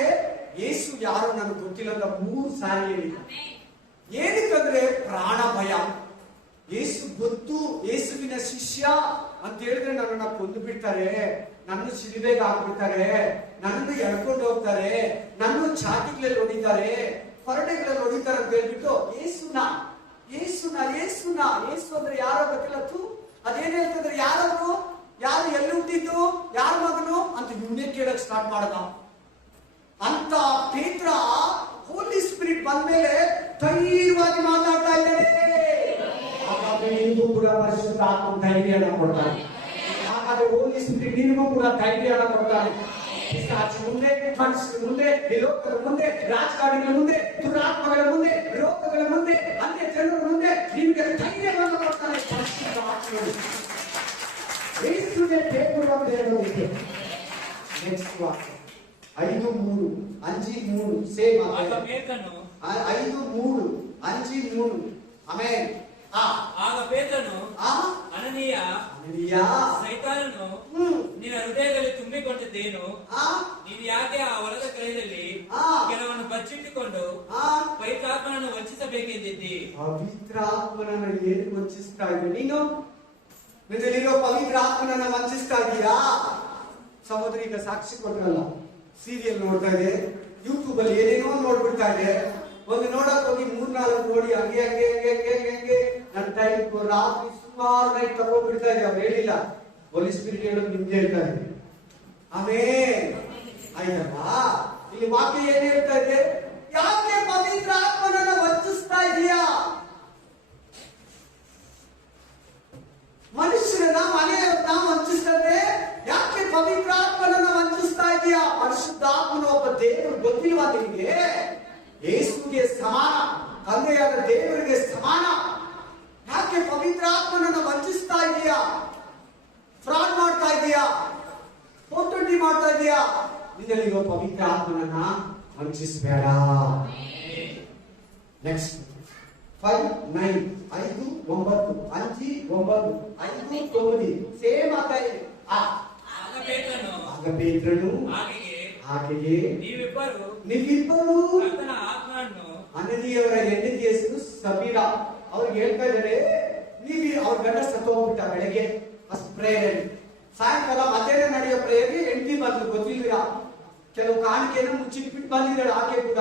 ಯೇಸು ಯಾರು ನನಗೆ ಗೊತ್ತಿಲ್ಲ ಅಂತ 3 ಸಾರಿ ಹೇಳಿದ. ಏನಕ್ಕಂದ್ರೆ ಪ್ರಾಣ ಭಯ. ಯೇಸು ಗೊತ್ತು, ಯೇಸುವಿನ ಶಿಷ್ಯ ಅಂತ ಹೇಳಿದ್ರೆ ನನ್ನನ್ನ ಕೊಂದು ಬಿಡ್ತಾರೆ, ನನ್ನ ಶಿಲುಬೆಗೆ ಹಾಕ್ಬಿಡ್ತಾರೆ, ನನ್ನನ್ನು ಎಳ್ಕೊಂಡು ಹೋಗ್ತಾರೆ, ನನ್ನ ಚಾಟಿಗಳಲ್ಲಿ ಹೊಡಿತಾರೆ, ಹೊರಡೆಗಳಲ್ಲಿ ಹೊಡಿತಾರೆ ಅಂತ ಹೇಳ್ಬಿಟ್ಟು ಯೇಸುನ ಯೇಸು ಅಂದ್ರೆ ಯಾರೋ ಗೊತ್ತಿಲ್ಲ. ಅದೇನ್ ಹೇಳ್ತಂದ್ರೆ, ಯಾರವರು, ಯಾರು, ಎಲ್ಲಿ ಹುಟ್ಟಿದ್ದು, ಯಾರ ಮಗನು ಅಂತ ಇವನೇ ಕೇಳಕ್ ಸ್ಟಾರ್ಟ್ ಮಾಡದ. ಅಂತ ಪೇತ್ರ ಹೋಲಿ ಸ್ಪಿರಿಟ್ ಬಂದ್ಮೇಲೆ ಧೈರ್ಯವಾಗಿ ಮಾತಾಡ್ತಾ ಇದ್ದಾರೆ. ಹಾಗಾದ್ರೆ ನಿಮಗೂ ಕೂಡ ಪರಿಶುದ್ಧಾತ್ಮ ಧೈರ್ಯನ ಕೊಡ್ತಾನೆ. ಹಾಗಾದ್ರೆ ಹೋಲಿ ಸ್ಪಿರಿಟ್ ನಿಮಗೂ ಕೂಡ ಧೈರ್ಯನ ಕೊಡ್ತಾನೆ. ಪಿಶಾಚಿ ಮುಂದೆ, ಮನುಷ್ಯರ ಮುಂದೆ, ಈ ಲೋಕದ ಮುಂದೆ, ರಾಜಕಾರಣಿಗಳ ಮುಂದೆ, ದುರಾತ್ಮಗಳ ಮುಂದೆ, ರೋಗಗಳ ಮುಂದೆ, ಅನ್ಯ ಜನರ ಮುಂದೆ ನಿಮಗೆ ಧೈರ್ಯವನ್ನು ಕೊಡ್ತಾನೆ ಪರಿಶುದ್ಧಾತ್ಮನು. ಯೇಸುವಿಗೆ ದೇವರ ದೇವರಿಗೆ. ನೆಕ್ಸ್ಟ್ ವಾಕ್ಯ 5:3, 5:3 ಸೇಮ್. ಆಗ ಪೇತ್ರನು 5:3, 5:3. ಆಮೆನ್. ಆಗ ಪೇತ್ರನು, ಅನನೀಯ, ಸೈತಾನನು ನಿನ್ನ ಹೃದಯದಲ್ಲಿ ತುಂಬಿಕೊಂಡಿದ್ದೇನು? ನೀನು ಯಾಕೆ ಆ ಹೊಲದ ಕೈಯಲ್ಲಿ ಕೆಲವನ್ನು ಬಚ್ಚಿಟ್ಟುಕೊಂಡು ಪವಿತ್ರಾತ್ಮನನ್ನು ವಂಚಿಸಬೇಕೆಂದಿದ್ದಿ? ಪವಿತ್ರಾತ್ಮನನ್ನು ಏನು ವಂಚಿಸ್ತಾ ಇದ್ದೆ ನೀನು? ನಿನ್ನಲ್ಲಿರೋ ಪವಿತ್ರ ಆತ್ಮನನ್ನ ವಂಚಿಸ್ತಾ ಇದೀಯಾ? ಸಹೋದರಿ ಈಗ ಸಾಕ್ಷಿ ಕೊಟ್ಟರಲ್ಲ, ಸೀರಿಯಲ್ ನೋಡ್ತಾ ಇದೆ, ಯೂಟ್ಯೂಬ್ ಅಲ್ಲಿ ಏನೇನೋ ನೋಡ್ಬಿಡ್ತಾ ಇದೆ. ಒಂದು ನೋಡಕ್ ಹೋಗಿ 3-4 ನೋಡಿ ಹಂಗೆ ಹಂಗೆ ಹಂಗೆ ಹಂಗೆ ಹಂಗೆ ನನ್ನ ಟೈಮ್ ರಾತ್ರಿ ಸುಮಾರು ನೈಟ್ ತಗೊಂಡ್ಬಿಡ್ತಾ ಇದೆ. ಅವ್ರು ಹೇಳಿಲ್ಲ, ಹೋಲಿ ಸ್ಪಿರಿಟ್ ಹೇಳೋದು ನಿಮ್ಗೆ ಹೇಳ್ತಾ ಇದೆ. ಆಮೇಲೆ ಆಯ್ತಲ್ವಾ? ಇಲ್ಲಿ ವಾಕ್ಯ ಏನ್ ಹೇಳ್ತಾ ಇದೆ? ಯಾಕೆ ಪವಿತ್ರ ಆತ್ಮನನ್ನ ವಂಚಿಸ್ತಾ ಇದೀಯಾ? ಮನುಷ್ಯರನ್ನ, ಮನೆಯವ್ರನ್ನ ವಂಚಿಸ್ತದೆ. ಯಾಕೆ ಪವಿತ್ರ ಆತ್ಮನನ್ನ ವಂಚಿಸ್ತಾ ಇದೀಯಾ? ಪರಿಶುದ್ಧಾತ್ಮನ ಒಬ್ಬ ದೇವರು ಗೊತ್ತಿಲ್ವಾ ನಿಮಗೆ? ಯೇಸುಗೆ ಸಮಾನ, ತಂದೆಯಾದ ದೇವರಿಗೆ ಸಮಾನ. ಯಾಕೆ ಪವಿತ್ರ ಆತ್ಮನನ್ನ ವಂಚಿಸ್ತಾ ಇದೀಯಾ? ಫ್ರಾಡ್ ಮಾಡ್ತಾ ಇದೀಯಾ? 420 ಮಾಡ್ತಾ ಇದೀಯಾ? ನಿನ್ನಲ್ಲಿರೋ ಪವಿತ್ರ ಆತ್ಮನನ್ನ ವಂಚಿಸಬೇಡ. ನೆಕ್ಸ್ಟ್ 5:9, 5:9, 5:9, 5:9 ಸೇಮ್ ಆಗ್ತಾ ಇದೆ. ಆಗ ಪೇತ್ರನು ಹಾಗೆಯೇ ನೀವಿಬ್ಬರು ಕರ್ತನ ಆತ್ಮನನ್ನು, ಅನನೀಯವರ ಹೆಂಡತಿ ಹೆಸರು ಸಬೀರಾ, ಅವ್ರಿಗೆ ಹೇಳ್ತಾ ಇದ್ದಾರೆ, ಅವ್ರ ಗಂಡ ಸತ್ತು ಹೋಗ್ಬಿಟ್ಟ ಬೆಳಗ್ಗೆ ಫಸ್ಟ್ ಪ್ರೇಯರ್, ಸಾಯಂಕಾಲ ಮಧ್ಯಾಹ್ನ ನಡೆಯೋ ಪ್ರೇಯರ್ ಹೆಂಡತಿ ಬಂದ್ರು, ಗೊತ್ತಿಲ್ಲ, ಕೆಲವು ಕಾಣಿಕೆಯನ್ನು ಮುಚ್ಚಿಟ್ಬಿಟ್ಟು ಬಂದಿದ್ದಾಳೆ ಆಕೆ ಕೂಡ.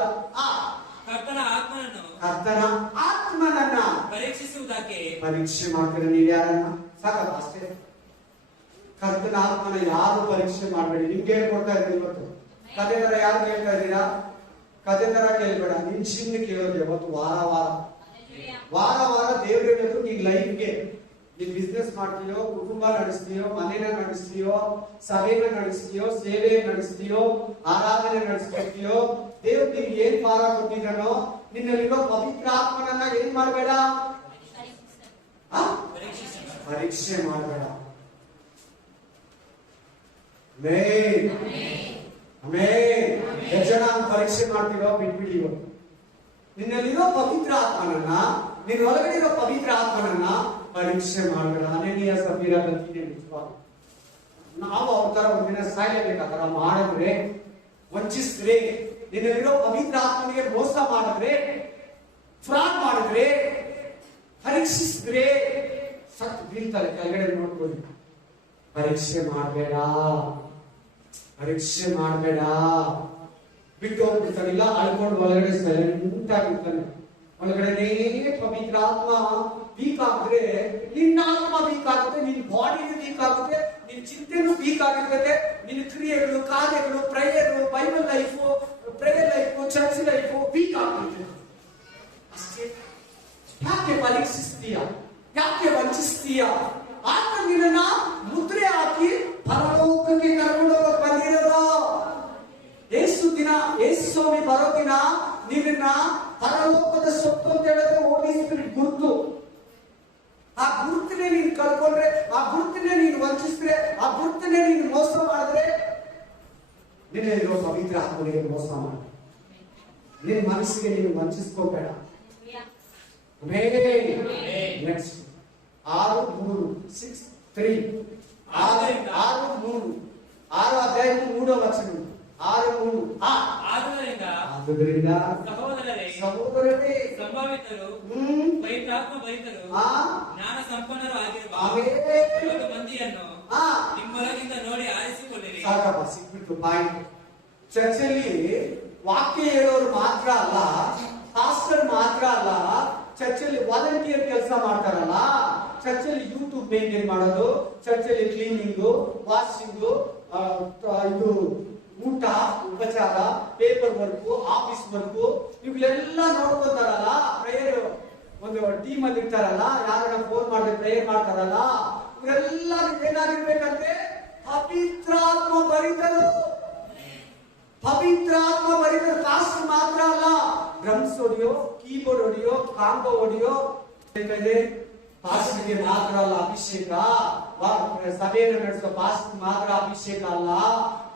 ಕರ್ತನ ಆತ್ಮನನ್ನ ಪರೀಕ್ಷಿಸುವುದಕ್ಕೆ ಪರೀಕ್ಷೆ ಮಾಡ್ತಾರೆ. ನೀವು ಯಾರನ್ನ? ಸಾಕಲ್ಲ ಅಷ್ಟೇ. ಕರ್ತನ ಆತ್ಮನ ಯಾರು ಪರೀಕ್ಷೆ ಮಾಡಬೇಡಿ. ನಿಮ್ಗೆ ಹೇಳ್ಕೊಡ್ತಾ ಇದ್ದೀನಿ ಇವತ್ತು. ಕತೆ ತರ ಯಾರು ಕೇಳ್ತಾ ಇದ್ದೀರಾ? ಕತೆ ತರ ಕೇಳ್ಬೇಡ, ನಿನ್ ಚಿನ್ನ ಕೇಳೋದು ಯಾವತ್ತು ವಾರ ವಾರ ದೇವ್ರು ಹೇಳೋದು. ನೀನ್ ಲೈಫ್ಗೆ, ನೀನ್ ಬಿಸ್ನೆಸ್ ಮಾಡ್ತೀಯೋ, ಕುಟುಂಬ ನಡೆಸ್ತೀಯೋ, ಮನೇನ ನಡೆಸ್ತೀಯೋ, ಸಭೆನ ನಡೆಸ್ತೀಯೋ, ಸೇವೆ ನಡೆಸ್ತೀಯೋ, ಆರಾಧನೆ ನಡೆಸ್ತೀಯೋ, ದೇವ್ರು ನಿನ್ಗೆ ಏನ್ ಭಾರ ಕೊಟ್ಟಿದ್ದಾನೋ, ನಿನ್ನಲ್ಲಿರೋ ಪವಿತ್ರ ಆತ್ಮನನ್ನ ಏನ್ ಮಾಡಬೇಡ, ಪರೀಕ್ಷೆ ಮಾಡಬೇಡ. ಜನ ಪರೀಕ್ಷೆ ಮಾಡ್ತೀರೋ ಬಿಟ್ಬಿಡಿಯೋ. ನಿನ್ನಲ್ಲಿರೋ ಪವಿತ್ರ ಆತ್ಮನನ್ನ, ನಿನ್ನ ಒಳಗಡೆ ಇರೋ ಪವಿತ್ರ ಆತ್ಮನನ್ನ ಪರೀಕ್ಷೆ ಮಾಡಬೇಡ. ಅನನೀಯ ಸಫೀರಾ ಗತಿಗೆ ನಿಜವಾಗ ನಾವು ಅವ್ರ ತರ ಒಂದಿನ ಸಾಯಲೇಬೇಕು. ಆ ತರ ಮಾಡಿದ್ರೆ, ವಂಚಿಸಿದ್ರೆ, ನಿನ್ನಲ್ಲಿರೋ ಪವಿತ್ರ ಆತ್ಮನಿಗೆ ಮೋಸ ಮಾಡಿದ್ರೆ, ಫ್ರಾಡ್ ಮಾಡಿದ್ರೆ, ಪರೀಕ್ಷಿಸಿದ್ರೆ ಸತ್ತು ಬೀಳ್ತಾರೆ. ಕೆಳಗಡೆ ನೋಡ್ಬೋದು. ಪರೀಕ್ಷೆ ಮಾಡಬೇಡ, ಪರೀಕ್ಷೆ ಮಾಡಬೇಡ. ಬಿಟ್ಟು ಹೋಗ್ಬಿಡ್ತಾನಿಲ್ಲ, ಅಳ್ಕೊಂಡು ಒಳಗಡೆ ಸೈಲೆಂಟ್ ಆಗಿರ್ತಾನೆ. ಒಳಗಡೆ ಪವಿತ್ರ ಆತ್ಮ ವೀಕ್ ಆಗಿದ್ರೆ ನಿನ್ನ ಆತ್ಮ ವೀಕ್ ಆಗುತ್ತೆ, ನಿನ್ನ ಬಾಡಿನೂ ವೀಕ್ ಆಗುತ್ತೆ, ನಿನ್ನ ಚಿಂತೆನೂ ವೀಕ್ ಆಗಿರ್ತದೆ. ನಿನ್ನ ಕ್ರಿಯೆಗಳು, ಕಾರ್ಯಗಳು, prayer, Bible life, prayer life, church life week ಆಗುತ್ತೆ ಅಷ್ಟೇ. ಯಾಕೆ ಪರೀಕ್ಷಿಸ್ತೀಯ? ಯಾಕೆ ವಂಚಿಸ್ತೀಯ? ಆತ ನಿನ್ನ ಮುದ್ರೆ ಹಾಕಿ ಪರಲೋಕಕ್ಕೆ ಕರ್ಕೊಂಡು ಹೋಗಕ್ ಬಂದಿರೋದು. ಯೇಸು ಸ್ವಾಮಿ ಬರೋ ದಿನ ನಿನ್ನ ಪರಲೋಕದ ಸೊತ್ತು ಅಂತ ಹೇಳಿದ್ರೆ ಹೋಲಿ ಸ್ಪಿರಿಟ್ ಗುರುತು. ಆ ಗುರುತಿನೇ ನೀನ್ ಕಳ್ಕೊಂಡ್ರೆ, ಆ ವಂಚಿಸಿದ್ರೆ, ಆ ಗುರುತನ್ನೇ ನೀನು ಮೋಸ ಮಾಡಿದ್ರೆ, ನಿನ್ನಲ್ಲಿರೋ ಪವಿತ್ರ ಆತ್ಮನಿಗೆ ಮೋಸ ಮಾಡ. ನಿನ್ನ ಮನಸ್ಸಿಗೆ ನೀನು ವಂಚಿಸ್ಕೋಬೇಡ. ನೆಕ್ಸ್ಟ್ 6:3 6:3 6:3 ಆದುದರಿಂದ ಸಹೋದರರೇ ಸಂಭಾವಿತರು ಪವಿತ್ರಾತ್ಮ ಭರಿತರು ಜ್ಞಾನ ಸಂಪನ್ನರು ಆಗಿರುವ ಮಂದಿಯನ್ನು ನಿಮ್ಮೊಳಗಿಂದ ನೋಡಿ ಆರಿಸಿಕೊಳ್ಳಿರಿ. ಸಾಕಪ್ಪ, ಸಿಕ್ಬಿಟ್ಟು ಪಾಯಿಂಟ್. ಚರ್ಚಲ್ಲಿ ವಾಕ್ಯ ಹೇಳೋರು ಮಾತ್ರ ಅಲ್ಲ, ಪಾಸ್ಟರ್ ಮಾತ್ರ ಅಲ್ಲ, ಚರ್ಚಲ್ಲಿ ವಾಲಂಟಿಯರ್ ಕೆಲಸ ಮಾಡ್ತಾರಲ್ಲ, ಚರ್ಚಲ್ಲಿ ಯೂಟ್ಯೂಬ್ ಮೇಂಟೈನ್ ಮಾಡೋದು, ಚರ್ಚಲ್ಲಿ ಕ್ಲೀನಿಂಗು, ವಾಷಿಂಗು, ಇದು ಊಟ ಉಪಚಾರ, ಪೇಪರ್ ವರ್ಕ್, ಆಫೀಸ್ ವರ್ಕ್, ಇವುಗಳೆಲ್ಲ ನೋಡ್ಕೊಂತಾರಲ್ಲ. ಪ್ರೇಯರ್ ಒಂದು ಟೀಮ್ ಅಲ್ಲಿ ಇರ್ತಾರಲ್ಲ, ಯಾರನ್ನ ಫೋನ್ ಮಾಡಿ ಪ್ರೇಯರ್ ಮಾಡ್ತಾರಲ್ಲ, ಇವರೆಲ್ಲ ಏನಾಗಿರ್ಬೇಕಂದ್ರೆ ಪವಿತ್ರಾತ್ಮ ಭರಿತರು. ಪವಿತ್ರಾತ್ಮ ಭರಿತರು. ಕಾಸ್ಟ್ ಮಾತ್ರ ಅಲ್ಲ, ಡ್ರಮ್ಸ್ ಹೊಡಿಯೋ, ಕೀಬೋರ್ಡ್ ಹೊಡಿಯೋ, ಕಾಂಬೋ ಹೊಡಿಯೋ, ಪಾಸ್ಟರ್ಗೆ ಮಾತ್ರ ಅಲ್ಲ ಅಭಿಷೇಕ, ಸಭೆಯನ್ನು ನಡೆಸೋ ಪಾಸ್ಟರ್ ಮಾತ್ರ ಅಭಿಷೇಕ ಅಲ್ಲ,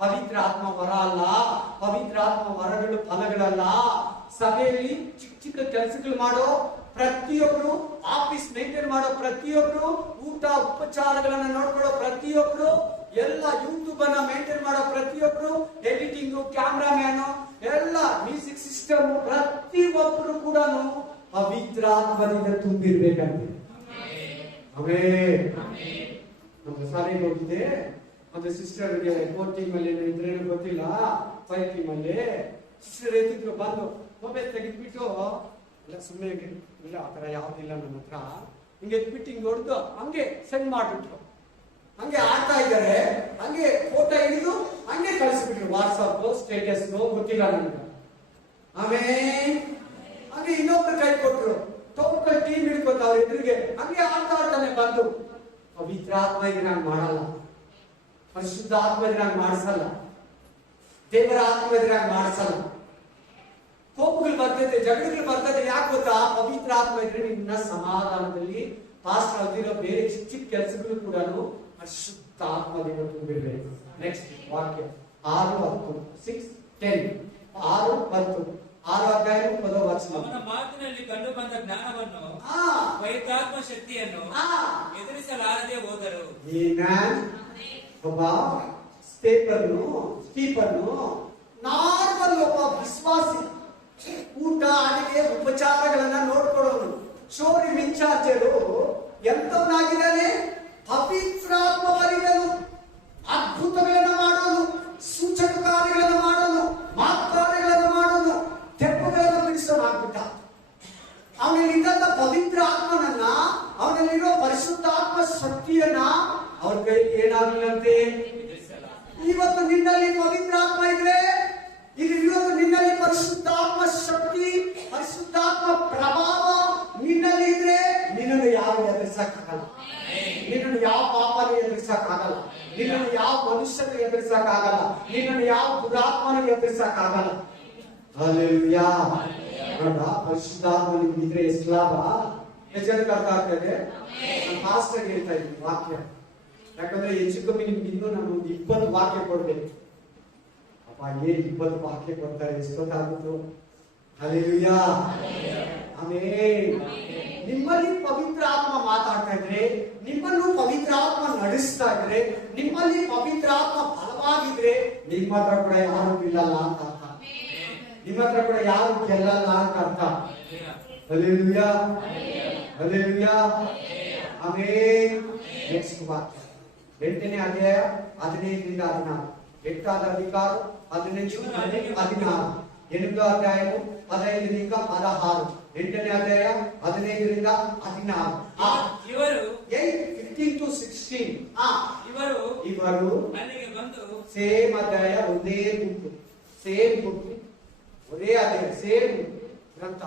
ಪವಿತ್ರ ಆತ್ಮ ವರ ಅಲ್ಲ, ಪವಿತ್ರ ಆತ್ಮ ವರಗಳು ಫಲಗಳಲ್ಲ. ಸಭೆಯಲ್ಲಿ ಚಿಕ್ಕ ಚಿಕ್ಕ ಕೆಲಸಗಳು ಮಾಡೋ ಪ್ರತಿಯೊಬ್ರು, ಆಫೀಸ್ ಮೇಂಟೈನ್ ಮಾಡೋ ಪ್ರತಿಯೊಬ್ರು, ಊಟ ಉಪಚಾರಗಳನ್ನ ನೋಡ್ಕೊಳ್ಳೋ ಪ್ರತಿಯೊಬ್ರು, ಎಲ್ಲ ಯೂಟ್ಯೂಬ್ ಅನ್ನ ಮೇಂಟೈನ್ ಮಾಡೋ ಪ್ರತಿಯೊಬ್ರು, ಎಡಿಟಿಂಗ್, ಕ್ಯಾಮ್ರಾಮ್ಯಾನ್, ಎಲ್ಲ ಮ್ಯೂಸಿಕ್ ಸಿಸ್ಟಮ್, ಪ್ರತಿಯೊಬ್ಬರು ಕೂಡ ಪವಿತ್ರ ಆತ್ಮದಿಂದ ತುಂಬಿರ್ಬೇಕಂತೆ. ನಮ್ಮ ಶಾಲೆಗೆ ಹೋಗಿದ್ದೆ, ಒಂದು ಸಿಸ್ಟರ್ಗೆ 4 ಟೀಮ್ ಅಲ್ಲಿ ಇದ್ರೇನು ಗೊತ್ತಿಲ್ಲ, 5 ಟೀಮ್ ಅಲ್ಲಿ ಸಿಸ್ಟರ್ ಎತ್ತಿದ್ರು, ಬಂದು ಮೊಬೈಲ್ ತೆಗೆದ್ಬಿಟ್ಟು, ಇಲ್ಲ ಸುಮ್ಮನೆ ಇಲ್ಲ ಆ ತರ ಯಾವ್ದಿಲ್ಲ ನನ್ನ ಹತ್ರ, ಹಿಂಗೆ ಎತ್ಬಿಟ್ಟು ಹಿಂಗೆ ಹೊಡೆದು ಹಂಗೆ ಸೆಂಡ್ ಮಾಡ್ಬಿಟ್ರು. ಹಂಗೆ ಆಡ್ತಾ ಇದ್ದಾರೆ, ಹಂಗೆ ಫೋಟೋ ಹಿಡಿದು ಹಂಗೆ ಕಳಿಸ್ಬಿಟ್ರು. ವಾಟ್ಸಪ್ ಸ್ಟೇಟಸ್ ಗೊತ್ತಿಲ್ಲ ನನಗೆ. ಆಮೇಲೆ ಹಂಗೆ ಇನ್ನೊಬ್ರು ಕೈ ಕೊಟ್ರು, ಟೋಟಲ್ ಟೀಮ್ ಹಿಡ್ಕೊತ ಅವ್ರ ಎದುರಿಗೆ ಹಂಗೆ ಆಡ್ತಾ ಆಡ್ತಾನೆ ಬಂದು. ಪವಿತ್ರಾತ್ಮ ಇದ್ರೆ ನಾನು ಮಾಡಲ್ಲ, ಪರಿಶುದ್ಧ ಆತ್ಮ ಇದ್ರೆ ನಾನು ಮಾಡಿಸಲ್ಲ, ದೇವರ ಆತ್ಮ ಇದ್ರೆ ನಾನು ಮಾಡಿಸಲ್ಲ. ಕೋಪಗಳು ಬರ್ತದೆ, ಜಗಳಗಳು ಬರ್ತದೆ, ಯಾಕೆ ಗೊತ್ತಾ? ಪವಿತ್ರ ಆತ್ಮ ಇದ್ರೆ ನಿನ್ನ ಸಮಾಧಾನದಲ್ಲಿ ಪಾಸ್ಟ್ ಅಲ್ದಿರೋ ಬೇರೆ ಚಿಕ್ಕ ಚಿಕ್ಕ ಕೆಲಸಗಳು ಕೂಡ ಪರಿಶುದ್ಧ ಆತ್ಮದಿಂದ ತುಂಬಿರ್ಬೇಕು. ನೆಕ್ಸ್ಟ್ ವಾಕ್ಯ 6:10 6 ಅಧ್ಯಾಯ 10ನೇ ವಚನ. ಅವನ ಮಾತಿನಲ್ಲಿ ಕಂಡು ಬಂದ ಜ್ಞಾನವನ್ನು, ಪವಿತ್ರಾತ್ಮ ಶಕ್ತಿಯನ್ನು ಎದುರಿಸಲಾರದೆ ಹೋದರು. ಒಬ್ಬ ಸ್ಟೀಫನ್ನು ನಾರ್ಮಲ್ ಒಬ್ಬ ವಿಶ್ವಾಸಿ, ಊಟ ಅಡಿಗೆ ಉಪಚಾರಗಳನ್ನ ನೋಡ್ಕೊಳ್ಳೋನು, ಶೋರೂಮ್ ಇನ್ಚಾರ್ಜರು ಎಂತವನಾಗಿದ್ದಾನೆ? ಪವಿತ್ರಾತ್ಮ ಭರಿತನು, ಅದ್ಭುತಗಳನ್ನ ಮಾಡೋನು, ಸೂಚಕ ಕಾರ್ಯಗಳನ್ನು ಮಾಡೋನು, ಮಾತುಕಾರ್ಯಗಳನ್ನು ಮಾಡೋನು, ತೆಪ್ಪುಗಳನ್ನು ಬಿಡಿಸೋನಾಗ್ಬಿಟ್ಟ. ಅವನಲ್ಲಿದ್ದಂತ ಪವಿತ್ರ ಆತ್ಮನನ್ನ, ಅವನಲ್ಲಿರೋ ಪರಿಶುದ್ಧಾತ್ಮ ಶಕ್ತಿಯನ್ನ ಅವ್ರ ಕೈಲಿ ಏನಾಗಲಿಲ್ಲಂತೆ. ಇವತ್ತು ನಿನ್ನಲ್ಲಿ ಪವಿತ್ರ ಆತ್ಮ ಇದ್ರೆ, ಇವತ್ತು ನಿನ್ನಲ್ಲಿ ಪರಿಶುದ್ಧಾತ್ಮ ಶಕ್ತಿ, ಪರಿಶುದ್ಧಾತ್ಮ ಪ್ರಭಾವ ನಿನ್ನಲ್ಲಿ ಇದ್ರೆ, ನಿನ್ನನ್ನು ಯಾರು ಎದುರಿಸಕ್ಕಾಗಲ್ಲ. ನಿನ್ನನ್ನು ಯಾವ ಪಾಪನು ಎದುರಿಸಕ್ಕಾಗಲ್ಲ, ನಿನ್ನನ್ನು ಯಾವ ಮನುಷ್ಯನು ಎದುರಿಸಕ್ಕಾಗಲ್ಲ, ನಿನ್ನನ್ನು ಯಾವ ದುರಾತ್ಮನು ಎದುರಿಸಕ್ಕಾಗಲ್ಲ. ಹಲ್ಲೆಲೂಯಾ. ಪರಿಶುದ್ಧಾತ್ಮ ನಿಮ್ಗಿದ್ರೆ ಎಷ್ಟು ಲಾಭ, ಎಷ್ಟು ಜನಕ್ಕೆ ಅರ್ಥ ಆಗ್ತದೆ? ನಾನು ಫಾಸ್ಟ್ ಆಗಿ ಹೇಳ್ತಾ ಇದ್ದೀನಿ ವಾಕ್ಯ, ಯಾಕಂದ್ರೆ ಹೆಚ್ಚು ಕಮ್ಮಿ ನಿಮ್ಗೆ ಇನ್ನೂ ನಾನು ಒಂದು 20 ವಾಕ್ಯ ಕೊಡ್ಬೇಕು. ಅಪ್ಪ ಏನ್ 20 ವಾಕ್ಯ ಕೊಡ್ತಾರೆ, ಎಷ್ಟೊತ್ತಾಗುತ್ತೋ. ಹಲ್ಲೆಲೂಯಾ. ಆಮೆನ್. ನಿಮ್ಮಲ್ಲಿ ಪವಿತ್ರ ಆತ್ಮ ಮಾತಾಡ್ತಾ ಇದ್ರೆ, ನಿಮ್ಮನ್ನು ಪವಿತ್ರ ಆತ್ಮ ನಡೆಸ್ತಾ ಇದ್ರೆ, ನಿಮ್ಮಲ್ಲಿ ಪವಿತ್ರ ಆತ್ಮ ಬಲವಾಗಿದ್ರೆ, ನಿಮ್ಮ ಹತ್ರ ಕೂಡ ಯಾರು ಗೆಲ್ಲಲ್ಲ ಅಂತ ಅರ್ಥ. ನಿಮ್ಮ ಹತ್ರ ಕೂಡ ಯಾರು ಗೆಲ್ಲಲ್ಲ ಅಂತ ಅರ್ಥ. Hallelujah, hallelujah, amen. ನೆಕ್ಸ್ಟ್ ವಾಕ್ಯ 8ನೇ ಅಧ್ಯಾಯ 15ರಿಂದ 16. 8ಾದ ಅಧಿಕಾರ 15 16. 8ನೇ ಅಧ್ಯಾಯ 15ರಿಂದ 16. 8ನೇ ಅಧ್ಯಾಯ 15ರಿಂದ 16. ಇವರು 15 to 16. ಇವರು ಅಲ್ಲಿಗೆ ಬಂದು, ಸೇಮ್ ಅಧ್ಯಾಯ, ಒಂದೇ ಬುಕ್, ಸೇಮ್ ಬುಕ್, ಒಂದೇ ಅಧ್ಯಾಯ, ಸೇಮ್ ಗ್ರಂಥ.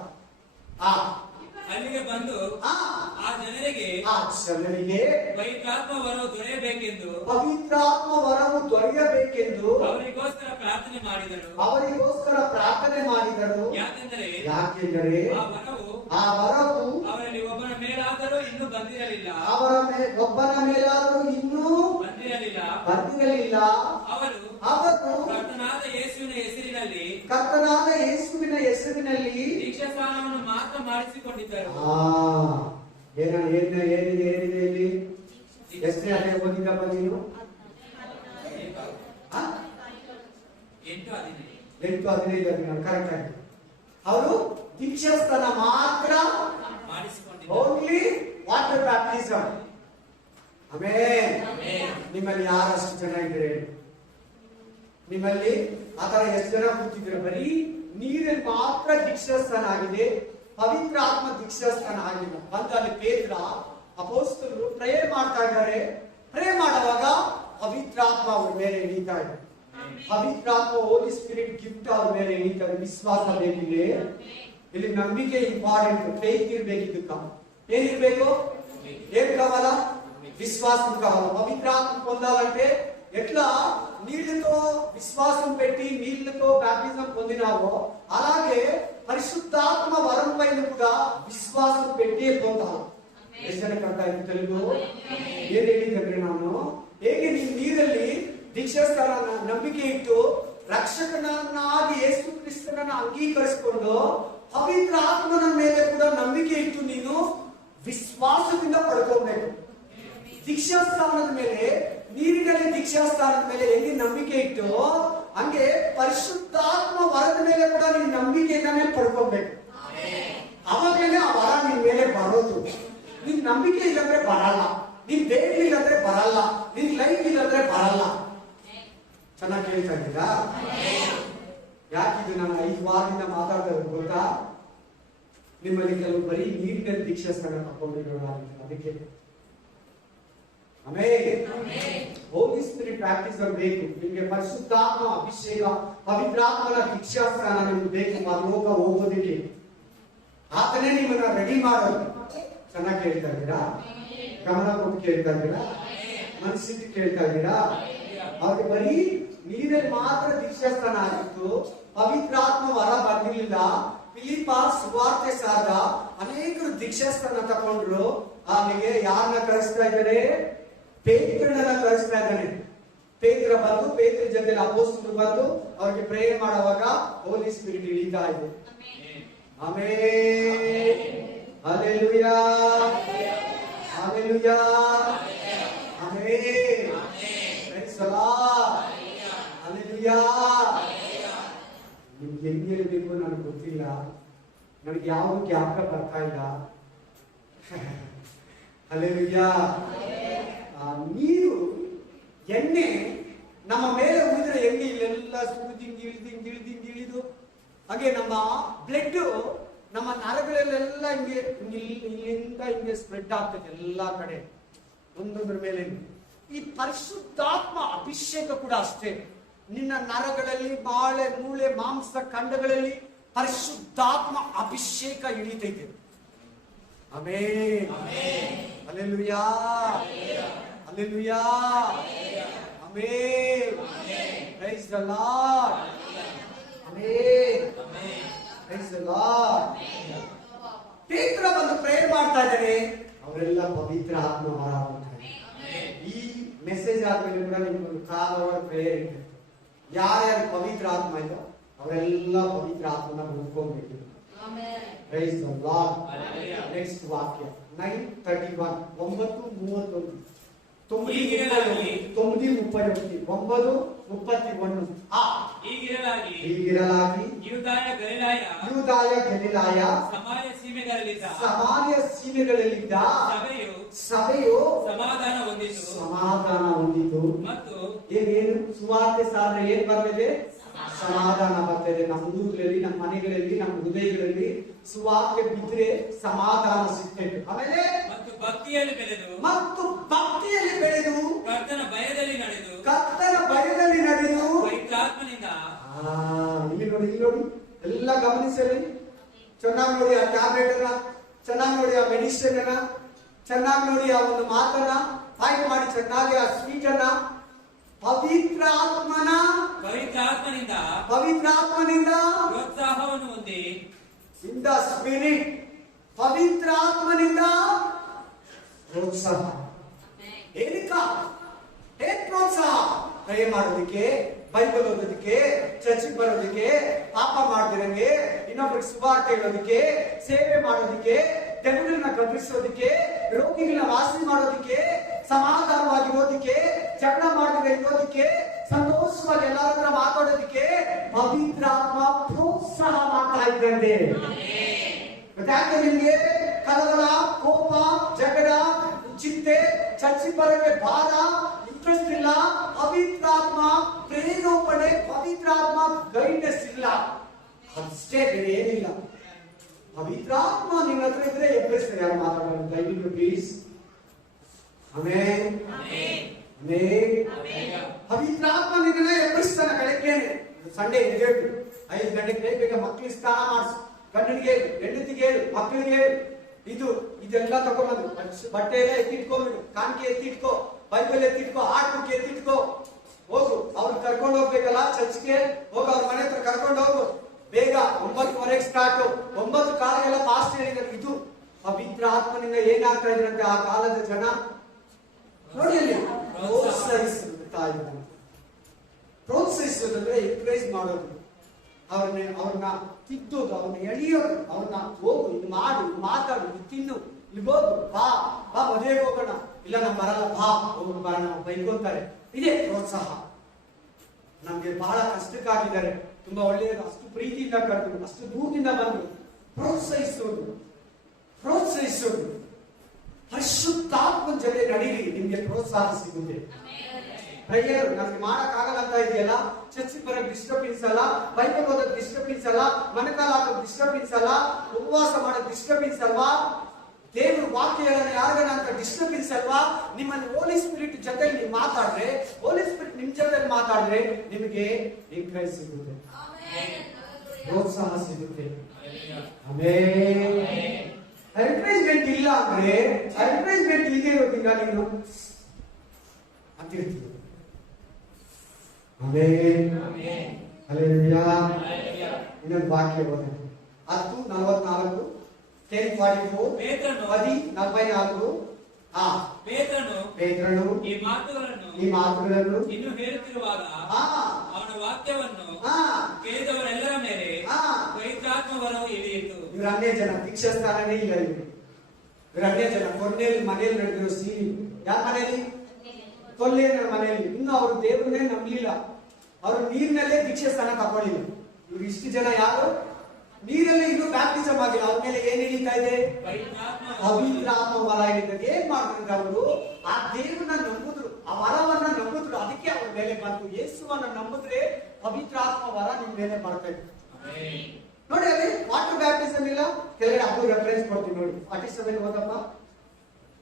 ಅಲ್ಲಿಗೆ ಬಂದು ಆ ಜನರಿಗೆ ಪವಿತ್ರಾತ್ಮ ವರವು ದೊರೆಯಬೇಕೆಂದು ಅವರಿಗೋಸ್ಕರ ಪ್ರಾರ್ಥನೆ ಮಾಡಿದರು. ಯಾಕೆಂದರೆ ಆ ವರವು ಅವರಲ್ಲಿ ಒಬ್ಬನ ಮೇಲಾದರೂ ಇನ್ನೂ ಬಂದಿರಲಿಲ್ಲ. ಒಬ್ಬನ ಮೇಲಾದರೂ ಇನ್ನೂ ಬರೆದಿರಲಿಲ್ಲ. ಅವರು ಕರ್ತನಾದ ಯೇಸುವಿನ ಹೆಸರಿನಲ್ಲಿ ದೀಕ್ಷಾಸ್ನಾನವನ್ನು ಮಾತ್ರ ಮಾಡಿಸಿಕೊಂಡಿದ್ದರು. ಏನಿದೆ ಇಲ್ಲಿ? ಎಷ್ಟನೇ ಅಧ್ಯಾಯ ಓದಿದ್ದಪ್ಪ ನೀನು? 8:15 ಕರೆಕ್ಟ್ ಆಗಿ. ಅವರು ದೀಕ್ಷಾಸ್ನಾನ ಮಾತ್ರ ಮಾಡಿಸಿಕೊಂಡಿದ್ದರು. Only water baptism. ಆಮೆನ್. ನಿಮ್ಮಲ್ಲಿ ಯಾರಷ್ಟು ಜನ ಇದ್ರೆ? ನಿಮ್ಮಲ್ಲಿ ಆತರ ಎಷ್ಟು ಜನ ಕೂತಿದ್ರೆ? ಬರೀ ನೀರಲ್ಲಿ ಮಾತ್ರ ದೀಕ್ಷಾಸ್ನಾನ ಆಗಿದೆ, ಪವಿತ್ರ ಆತ್ಮ ದೀಕ್ಷಾಸ್ನಾನ ಆಗಿಲ್ಲ. ಬಂದಲ್ಲಿ ಪೇತ್ರ ಅಪೊಸ್ತಲರು ಪ್ರೇಯರ್ ಮಾಡ್ತಾ ಇದ್ದಾರೆ. ಪ್ರೇ ಮಾಡುವಾಗ ಪವಿತ್ರ ಆತ್ಮ ಅವ್ರ ಮೇಲೆ ಇಳಿತಾ ಇದೆ. ಪವಿತ್ರ ಆತ್ಮ ಹೋಲಿ ಸ್ಪಿರಿಟ್ ಗಿಫ್ಟ್ ಅವ್ರ ಮೇಲೆ ಇಳಿತಾ ಇದೆ. ವಿಶ್ವಾಸ ಬೇಕಿದೆ. ಇಲ್ಲಿ ನಂಬಿಕೆ ಇಂಪಾರ್ಟೆಂಟ್. ಫೇತ್ ಇರ್ಬೇಕಿದ್ದಕ್ಕ ಏನಿರ್ಬೇಕು? ఏం కావాలా? విశ్వాసం కావాలి. పవిత్రాత్మ పొందాలంటే ఎట్లా నీళ్లతో విశ్వాసం పెట్టి నీళ్లతో బ్యాప్టిజం పొందినావో అలాగే పరిశుద్ధాత్మ వరం పైన కూడా విశ్వాసం పెట్టి పొందాలి. ದೇಶನಕರ್ತ ಇದು ತೆಲುಗು. ಏನ್ ಹೇಳಿದ್ರೆ ನಾನು ಹೇಗೆ ನೀವು ನೀರಲ್ಲಿ ದೀಕ್ಷಾಸ್ನಾನ ನಂಬಿಕೆ ಇಟ್ಟು ರಕ್ಷಕನನ್ನಾಗಿ ಯೇಸು ಕ್ರಿಸ್ತನನ್ನ ಅಂಗೀಕರಿಸಿಕೊಂಡು ಪವಿತ್ರ ಆತ್ಮನ ಮೇಲೆ ಕೂಡ ನಂಬಿಕೆ ಇಟ್ಟು ನೀನು ವಿಶ್ವಾಸದಿಂದ ಪಡ್ಕೋಬೇಕು. ದೀಕ್ಷಾಸ್ಥಾನದ ಮೇಲೆ, ನೀರಿನಲ್ಲಿ ದೀಕ್ಷಾಸ್ಥಾನದ ಮೇಲೆ ಹೆಂಗೆ ನಂಬಿಕೆ ಇಟ್ಟು ಹಂಗೆ ಪರಿಶುದ್ಧಾತ್ಮ ವರದ ಮೇಲೆ ಕೂಡ ನೀನು ನಂಬಿಕೆಯಿಂದಾನೇ ಪಡ್ಕೋಬೇಕು. ಅವಾಗಲೇ ಆ ವರ ನಿನ್ ಮೇಲೆ ಬರೋದು. ನಿನ್ ನಂಬಿಕೆ ಇಲ್ಲಂದ್ರೆ ಬರಲ್ಲ, ನಿನ್ ದೇಹ ಇಲ್ಲಂದ್ರೆ ಬರಲ್ಲ, ನಿನ್ ಲೈಫ್ ಇಲ್ಲಂದ್ರೆ ಬರಲ್ಲ. ಚೆನ್ನಾಗಿ ಕೇಳ್ತಾ ಇದ್ದೀರಾ? ಯಾಕಿದು ನಾನು 5 ವಾರದಿಂದ ಮಾತಾಡೋದು ಗೊತ್ತಾ? ನಿಮ್ಮಲ್ಲಿ ಕೆಲವು ಬರೀ ನೀರಿನಲ್ಲಿ ದೀಕ್ಷಾಸ್ನಾನ ತಗೊಂಡಿರೋಣ, ಅದಕ್ಕೆ ಹೋಲಿ ಸ್ಪಿರಿಟ್ ಬ್ಯಾಪ್ಟಿಸಮ್ ಬೇಕು ನಿಮಗೆ. ಪರಿಶುದ್ಧಾತ್ಮ ಅಭಿಷೇಕ, ಪವಿತ್ರಾತ್ಮನ ದೀಕ್ಷಾಸ್ನಾನ ನಿಮ್ಗೆ ಬೇಕು ಪರಲೋಕ ಹೋಗೋದಿಕ್ಕೆ. ಆತನೇ ನಿಮ್ಮನ್ನ ರೆಡಿ ಮಾಡೋದು. ಚೆನ್ನಾಗಿ ಕೇಳ್ತಾ ಇದ್ದೀರಾ? ಗಮನ ಕೊಟ್ಟು ಕೇಳ್ತಾ ಇದ್ದೀರಾ? ಮನಸ್ಸಿಟ್ಟು ಕೇಳ್ತಾ ಇದ್ದೀರಾ? ಅವ್ರಿಗೆ ಬರೀ ನೀರಲ್ಲಿ ಮಾತ್ರ ದೀಕ್ಷಾಸ್ನಾನ ಆಗಿತ್ತು, ಪವಿತ್ರಾತ್ಮ ವರ ಬಂದಿರಲಿಲ್ಲ. ಫಿಲಿಪ್ಪ ಸುವಾರ್ತೆ ಸಾರ ಅನೇಕರು ದೀಕ್ಷಾಸ್ನಾನ ತಗೊಂಡ್ರು. ಆಮೇಲೆ ಯಾರನ್ನ ಕಳಿಸ್ತಾ ಇದ್ದಾರೆ? ಪೇತ್ರನನ್ನ ಕಳಿಸ್ತಾ ಇದ್ದಾನೆ. ಪೇತ್ರ ಬಂದು ಪೇತ್ರ ಜೊತೆ ಅಪೊಸ್ತಲರು ಬಂದು ಅವ್ರಿಗೆ ಪ್ರೇಯರ್ ಮಾಡುವಾಗ ಹೋಲಿ ಸ್ಪಿರಿಟ್ ಇಳಿತಾ ಇದೆ. Amen. Hallelujah, hallelujah, amen. Praise the Lord, hallelujah. ನಿಮ್ಗೆ ಹೆಂಗೆ ಹೇಳ್ಬೇಕು ನನಗೆ ಗೊತ್ತಿಲ್ಲ, ನನಗೆ ಯಾವುದು ಜ್ಞಾಪಕ ಬರ್ತಾ ಇಲ್ಲ. ಹಲ್ಲೆಲೂಯಾ. ನೀರು ಎಣ್ಣೆ ನಮ್ಮ ಮೇಲೆ ಉಳಿದ್ರೆ ಎಣ್ಣೆ ಇಲ್ಲೆಲ್ಲ ಇಳಿದು ಹಾಗೆ ನಮ್ಮ ಬ್ಲಡ್ ನಮ್ಮ ನರಗಳಲ್ಲೆಲ್ಲ ಹಿಂಗೆ ಇಲ್ಲಿಂದ ಹಿಂಗೆ ಸ್ಪ್ರೆಡ್ ಆಗ್ತದೆ ಎಲ್ಲಾ ಕಡೆ ಒಂದೊಂದ್ರ ಮೇಲೆ. ಈ ಪರಿಶುದ್ಧಾತ್ಮ ಅಭಿಷೇಕ ಕೂಡ ಅಷ್ಟೇ. ನಿನ್ನ ನರಗಳಲ್ಲಿ, ಬಾಳೆ, ಮೂಳೆ, ಮಾಂಸ ಖಂಡಗಳಲ್ಲಿ ಪರಿಶುದ್ಧಾತ್ಮ ಅಭಿಷೇಕ ಇಳಿತೈತೆ. Amen. Hallelujah, hallelujah, amen. Praise the Lord, amen. Praise the Lord. ಪೇತ್ರ ಬಂದು ಪ್ರೇಯರ್ ಮಾಡ್ತಾ ಇದ್ದಾರೆ, ಅವರೆಲ್ಲ ಪವಿತ್ರ ಆತ್ಮ ವರ ಆಗ್ತಾರೆ. ಈ ಮೆಸೇಜ್ ಆದ್ಮೇಲೆ ಕೂಡ ನಿಮ್ಗೊಂದು ಕಾಲವರ ಪ್ರೇಯರ್ ಇದೆ. ಯಾರ್ಯಾರು ಪವಿತ್ರ ಆತ್ಮ ಇದೋ ಅವರೆಲ್ಲ ಪವಿತ್ರ ಆತ್ಮನ ಹೊಂದ್ಕೋಬೇಕು. Praise the Lord. ನೆಕ್ಸ್ಟ್ ವಾಕ್ಯ 9:31 9:31 ಹೀಗಿರಲಾಗಿ ಯೂದಾಯ ಗಲಿಲಾಯ ಸಮಾರ್ಯ ಸೀಮೆಗಳಲ್ಲಿದ್ದ ಸಭೆಯು ಸಮಾಧಾನ ಹೊಂದಿತು. ಮತ್ತು ಏನೇನು ಸುವಾರ್ತೆ ಸಾಧನೆ ಏನ್ ಬರ್ತದೆ? ಸಮಾಧಾನ ಬರ್ತದೆ. ನಮ್ಮ ಊರಲ್ಲಿ, ನಮ್ಮ ಮನೆಗಳಲ್ಲಿ, ನಮ್ಮ ಹೃದಯಗಳಲ್ಲಿ ಸುವಾರ್ತೆ ಬಿದ್ದರೆ ಸಮಾಧಾನ ಸಿಗ್ತದೆ. ಆಮೇಲೆ ಮತ್ತು ಭಕ್ತಿಯಲ್ಲಿ ಬೆಳೆದು ಕರ್ತನ ಭಯದಲ್ಲಿ ನಡೆದು ಪವಿತ್ರಾತ್ಮನಿಂದ. ಇಲ್ಲಿ ನೋಡಿ ಎಲ್ಲ ಗಮನಿಸಲಿ. ಚೆನ್ನಾಗಿ ನೋಡಿ ಆ ಟ್ಯಾಬ್ಲೆಟ್ ಅನ್ನ, ಚೆನ್ನಾಗಿ ನೋಡಿ ಆ ಮೆಡಿಸಿನ್ ಅನ್ನ, ಚೆನ್ನಾಗಿ ನೋಡಿ ಆ ಒಂದು ಮಾತನ್ನ ಆಯ್ಕೆ ಮಾಡಿ, ಚೆನ್ನಾಗಿ ಆ ಸ್ವೀಟ್ ಅನ್ನ ಪವಿತ್ರಾತ್ಮನಿಂದ ಪ್ರೋತ್ಸಾಹವನ್ನು ಹೊಂದಿ, ಇನ್ ದ ಸ್ಪಿರಿಟ್, ಪವಿತ್ರಾತ್ಮನಿಂದ ಪ್ರೋತ್ಸಾಹ. ಏನಕ್ಕ? ಏನ್ ಪ್ರೋತ್ಸಾಹ? ಪ್ರೇ ಮಾಡೋದಕ್ಕೆ, ಬೈಬಲ್ ಓದೋದಕ್ಕೆ, ಚರ್ಚಿಗೆ ಬರೋದಕ್ಕೆ, ಪಾಪ ಮಾಡ್ದಿರಂಗೆ, ಇನ್ನೊಬ್ಬರಿಗೆ ಸುವಾರ್ತೆ ಹೇಳೋದಕ್ಕೆ, ಸೇವೆ ಮಾಡೋದಕ್ಕೆ, ದೆವ್ವಗಳನ್ನ ಗಮನಿಸೋದಕ್ಕೆ, ರೋಗಿಗಳನ್ನ ವಾಸಿ ಮಾಡೋದಕ್ಕೆ, ಸಮಾಧಾನವಾಗಿರೋದಕ್ಕೆ, ಜಗಳ ಮಾಡಿದ್ರೆ ಇರೋದಕ್ಕೆ, ಸಂತೋಷವಾಗಿ ಎಲ್ಲರ ಹತ್ರ ಮಾತಾಡೋದಕ್ಕೆ ಪವಿತ್ರಾತ್ಮ ಪ್ರೋತ್ಸಾಹ ಮಾಡ್ತಾ ಇದ್ದಂತೆ. ಯಾಕೆ ನಿಮ್ಗೆ ಕಲವರ, ಕೋಪ, ಜಗಳ, ಚಿಂತೆ, ಚರ್ಚಿ ಬರೋಕ್ಕೆ ಭಾರ, ಇಂಟ್ರೆಸ್ಟ್ ಇಲ್ಲ, ಪವಿತ್ರಾತ್ಮ ಪ್ರೇರೇಪಣೆ, ಪವಿತ್ರಾತ್ಮ ಗೈಡೆನ್ಸ್ ಇಲ್ಲ, ಅಷ್ಟೇ, ಬೇರೆ ಏನಿಲ್ಲ. ಪವಿತ್ರಾತ್ಮ ನಿಮ್ಮ ಹತ್ರ ಇದ್ರೆ ಎಬ್ಬರಿಸ್ತಾರೆ. ಯಾರು ಮಾತಾಡೋದು? ದಯವಿಟ್ಟು ಪ್ಲೀಸ್. ಆಮೆನ್, ಪವಿತ್ರಾತ್ಮ ನಿನ್ನ ಎಬ್ಬರಿಸ್ತಾನೆ. ಬೆಳಗ್ಗೆ ಸಂಡೇ ಎದ್ದೇಳು, 5 ಗಂಟೆಗೆ ಬೇಗ ಮಕ್ಕಳಿಗೆ ಸ್ನಾನ ಮಾಡಿಸು, ಗಂಡನಿಗೆ ಹೇಳು, ಹೆಂಡತಿಗೆ ಹೇಳು, ಮಕ್ಕಳಿಗೆ ಹೇಳು, ಇದೆಲ್ಲ ತಗೊಂಡ್ಬಂದು ಬಟ್ಟೆ ಎಲ್ಲ ಎತ್ತಿಟ್ಕೊಂಡ್ಬಿಡು, ಕಾಣಿಕೆ ಎತ್ತಿಟ್ಕೋ, ಬೈಬಲ್ ಎತ್ತಿಟ್ಕೋ, ಆರ್ಟ್ ಬುಕ್ ಎತ್ತಿಟ್ಕೋ, ಹೋಗು. ಅವ್ರು ಕರ್ಕೊಂಡು ಹೋಗ್ಬೇಕಲ್ಲ ಚರ್ಚ್ಗೆ, ಹೋಗು, ಅವ್ರ ಮನೆ ಹತ್ರ ಕರ್ಕೊಂಡು ಹೋಗು. ಬೇಗ 9:15 ಸ್ಟಾರ್ಟ್, 9 ಕಾಲೆಲ್ಲ ಫಾಸ್ಟ್ ಹೇಳಿದ್ರೆ. ಇದು ಪವಿತ್ರ ಆತ್ಮನಿಂದ ಏನಾಗ್ತಾ ಇದ್ರಂತೆ ಆ ಕಾಲದ ಜನ ನೋಡಿ. ಅಲ್ಲಿ ಪ್ರೋತ್ಸಾಹಿಸೋದಂದ್ರೆ ಎಂಕರೇಜ್ ಮಾಡೋದು, ಅವ್ರನ್ನ ತಿದ್ದೋದು, ಅವ್ರನ್ನ ಎಳಿಯೋದು, ಅವ್ರನ್ನ ಹೋಗು, ಇದು ಮಾಡು, ಮಾತಾಡು, ಇದು ತಿನ್ನು, ಇಲ್ಲಿ ಹೋಗು, ಬಾ ಮದುವೆಗೆ ಹೋಗೋಣ, ಇಲ್ಲ ನಾವು ಬರಲ್ಲ, ಹೋಗೋಣ, ಬರೋಣ, ಬೈಕೋತಾರೆ. ಇದೇ ಪ್ರೋತ್ಸಾಹ. ನಮ್ಗೆ ಬಹಳ ಕಷ್ಟಕ್ಕಾಗಿದ್ದಾರೆ, ತುಂಬಾ ಒಳ್ಳೆಯದು, ಅಷ್ಟು ಪ್ರೀತಿಯಿಂದ ಕರೆದ್ರು, ಅಷ್ಟು ದೂರದಿಂದ ಬಂದ್ರು. ಪ್ರೋತ್ಸಾಹಿಸೋದು ಪರಿಶುದ್ಧಾತ್ಮನ ಜೊತೆ ನಡೀರಿ, ನಿಮ್ಗೆ ಪ್ರೋತ್ಸಾಹ ಸಿಗುತ್ತೆ. ಪ್ರೇಯರ್ ನಮ್ಗೆ ಮಾಡಕ್ ಆಗಲ್ಲ ಅಂತ ಇದೆಯಲ್ಲ, ಚರ್ಚಿಗೆ ಬರೋಕ್ ಡಿಸ್ಟರ್ಬೆನ್ಸ್ ಅಲ್ಲ, ಬೈಬಲ್ ಓದೋಕ್ ಡಿಸ್ಟರ್ಬೆನ್ಸ್ ಅಲ್ಲ, ಮನೆಕಾಲ ಹಾಕೋಕ್ ಡಿಸ್ಟರ್ಬೆನ್ಸ್ ಅಲ್ಲ, ಉಪವಾಸ ಮಾಡೋಕ್ ಡಿಸ್ಟರ್ಬೆನ್ಸ್ ಅಲ್ವಾ, ದೇವ್ರ ವಾಕ್ಯ ಯಾರಿಗಾನ ಅಂತ ಡಿಸ್ಟರ್ಬೆನ್ಸ್ ಅಲ್ವಾ. ನಿಮ್ಮಲ್ಲಿ ಹೋಲಿ ಸ್ಪಿರಿಟ್ ಜೊತೆ ನೀವು ಮಾತಾಡ್ರೆ, ಹೋಲಿ ಸ್ಪಿರಿಟ್ ನಿಮ್ ಜೊತೆ ಮಾತಾಡ್ರೆ ನಿಮಗೆ ಎಂಕರೇಜ್ ಸಿಗುತ್ತೆ, ಪ್ರೋತ್ಸಾಹ ಸಿಗುತ್ತೆ. ಎನ್ಕರೇಜ್ಮೆಂಟ್ ಇಲ್ಲ ಅಂದ್ರೆ, ಎನ್ಕರೇಜ್ಮೆಂಟ್ ಇಲ್ಲದೆ ಇರೋದ್ರಿಂದ ನೀನು ಅಂತಿರ್ತೀವಿ. ಇನ್ನೊಂದು ವಾಕ್ಯ ಓದಿ, 10:44, 10:44, 10:44. ಪೇತ್ರನು ಈ ಮಾತುಗಳನ್ನು ಇನ್ನು ಹೇಳುತ್ತಿರುವಾಗ ಅವನ ವಾಕ್ಯವನ್ನು ಕೇಳಿದವರೆಲ್ಲರ ಮೇಲೆ ಪವಿತ್ರಾತ್ಮ ವರವು ಇಳಿಯಿತು. ಇವ್ರ ಅನ್ಯ ಜನ, ದೀಕ್ಷಾಸ್ಥಾನನೇ ಇಲ್ಲ ಇವ್ರ ಅನ್ಯ ಜನ. ಕೊನೆಯಲ್ಲಿ ಮನೆಯಲ್ಲಿ ನಡೆದಿರೋ ಸೀನಿ, ಯಾರ ಮನೆಯಲ್ಲಿ? ಕೊಲ್ಲೇನ ಮನೆಯಲ್ಲಿ. ಇನ್ನು ಅವರು ದೇವರನ್ನೇ ನಂಬಲಿಲ್ಲ, ಅವರು ನೀರಿನಲ್ಲೇ ದೀಕ್ಷಾಸ್ಥಾನ ತಗೊಳ್ಳಿಲ್ಲ. ಇವ್ರು ಇಷ್ಟು ಜನ ಯಾರು? ನೀರಲ್ಲಿ ಇನ್ನೂ ಬ್ಯಾಪ್ಟಿಸಮ್ ಆಗಿಲ್ಲ, ಅವ್ರ ಮೇಲೆ ಏನ್ ಹಿಡಿತಾ ಇದೆ? ಪವಿತ್ರಾತ್ಮ ವರ ಹಿಡಿತದೆ. ಏನ್ ಮಾಡಿದ್ರೆ ಅವರು ಆ ದೇವರನ್ನ ನಂಬುದ್ರು, ಆ ವರವನ್ನ ನಂಬುದ್ರು, ಅದಕ್ಕೆ ಅವ್ರ ಮೇಲೆ ಬಂತು. ಯೇಸುವನ್ನ ನಂಬಿದ್ರೆ ಪವಿತ್ರಾತ್ಮ ವರ ನಿಮ್ ಮೇಲೆ ಬರ್ತದೆ. ನೋಡಿ, ಅಲ್ಲಿ ವಾಟರ್ ಬ್ಯಾಪ್ಟಿಸಮ್ ಇಲ್ಲ, ಕೆಳಗಡೆ ಅದು ರೆಫರೆನ್ಸ್ ಕೊಡ್ತೀವಿ ನೋಡಿ. 47 ಓದಪ್ಪ.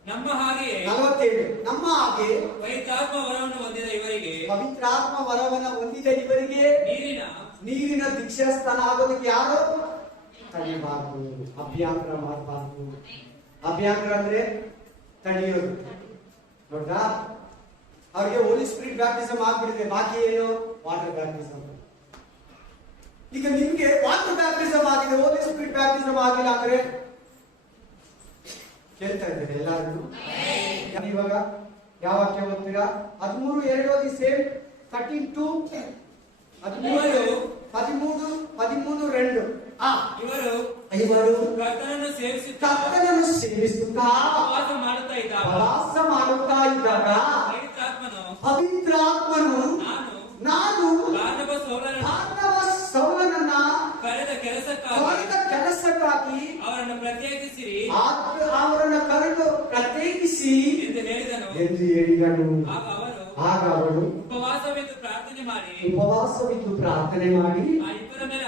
ನಮ್ಮ ಹಾಗೆ 47, ನಮ್ಮ ಹಾಗೆ ಪವಿತ್ರಾತ್ಮ ವರವನ್ನು ಹೊಂದಿದ ಇವರಿಗೆ, ಪವಿತ್ರಾತ್ಮ ವರವನ್ನು ಹೊಂದಿದ ಇವರಿಗೆ ನೀರಿನ ದೀಕ್ಷಾಸ್ಥಾನ ಆಗೋದಕ್ಕೆ ಯಾರು ತಡಿಬಾರ್ದು, ಅಭ್ಯಂತರ ಮಾಡಬಾರ್ದು. ಅಭ್ಯಂತರ ಅಂದ್ರೆ ತಡೆಯೋದು. ನೋಡ್ದಾ, ಅವ್ರಿಗೆ ಹೋಲಿ ಸ್ಪಿರಿಟ್ ಬ್ಯಾಪ್ಟಿಸಮ್ ಆಗ್ಬಿಟ್ಟಿದೆ, ಬಾಕಿ ಏನು? Water baptism. ಈಗ ನಿಮ್ಗೆ ವಾಟರ್ ಬ್ಯಾಪ್ಟಿಸಮ್ ಆಗಿದೆ, ಹೋಲಿ ಸ್ಪಿರಿಟ್ ಬ್ಯಾಪ್ಟಿಸಮ್ ಆಗಿಲ್ಲ ಅಂದ್ರೆ ಕೇಳ್ತಾ ಇದ್ದೇನೆ ಎಲ್ಲರೂ. ಇವಾಗ ಯಾವ ವಾಕ್ಯ ಓದ್ತೀರಾ? 13:2 ಓದಿ. ಸೇಮ್ 13:2, 13:2. ಇವರು ಕರ್ತನನ್ನು ಸೇವಿಸುತ್ತಾ ಪ್ರವಾಸ ಮಾಡುತ್ತಾ ಇದ್ದಾಗ ಪವಿತ್ರಾತ್ಮನು ನಾನು ಸೌಲನನ್ನ ಕರೆದ ಕೆಲಸಕ್ಕಾಗಿ ಅವರನ್ನು ಪ್ರತ್ಯೇಕಿಸಿರಿ, ಅವರನ್ನು ಕರೆದು ಪ್ರತ್ಯೇಕಿಸಿ ಎಂದು ಹೇಳಿದನು. ಆಗ ಅವರು ಉಪವಾಸವಿದ್ದು ಪ್ರಾರ್ಥನೆ ಮಾಡಿ ಇಬ್ಬರ ಮೇಲೆ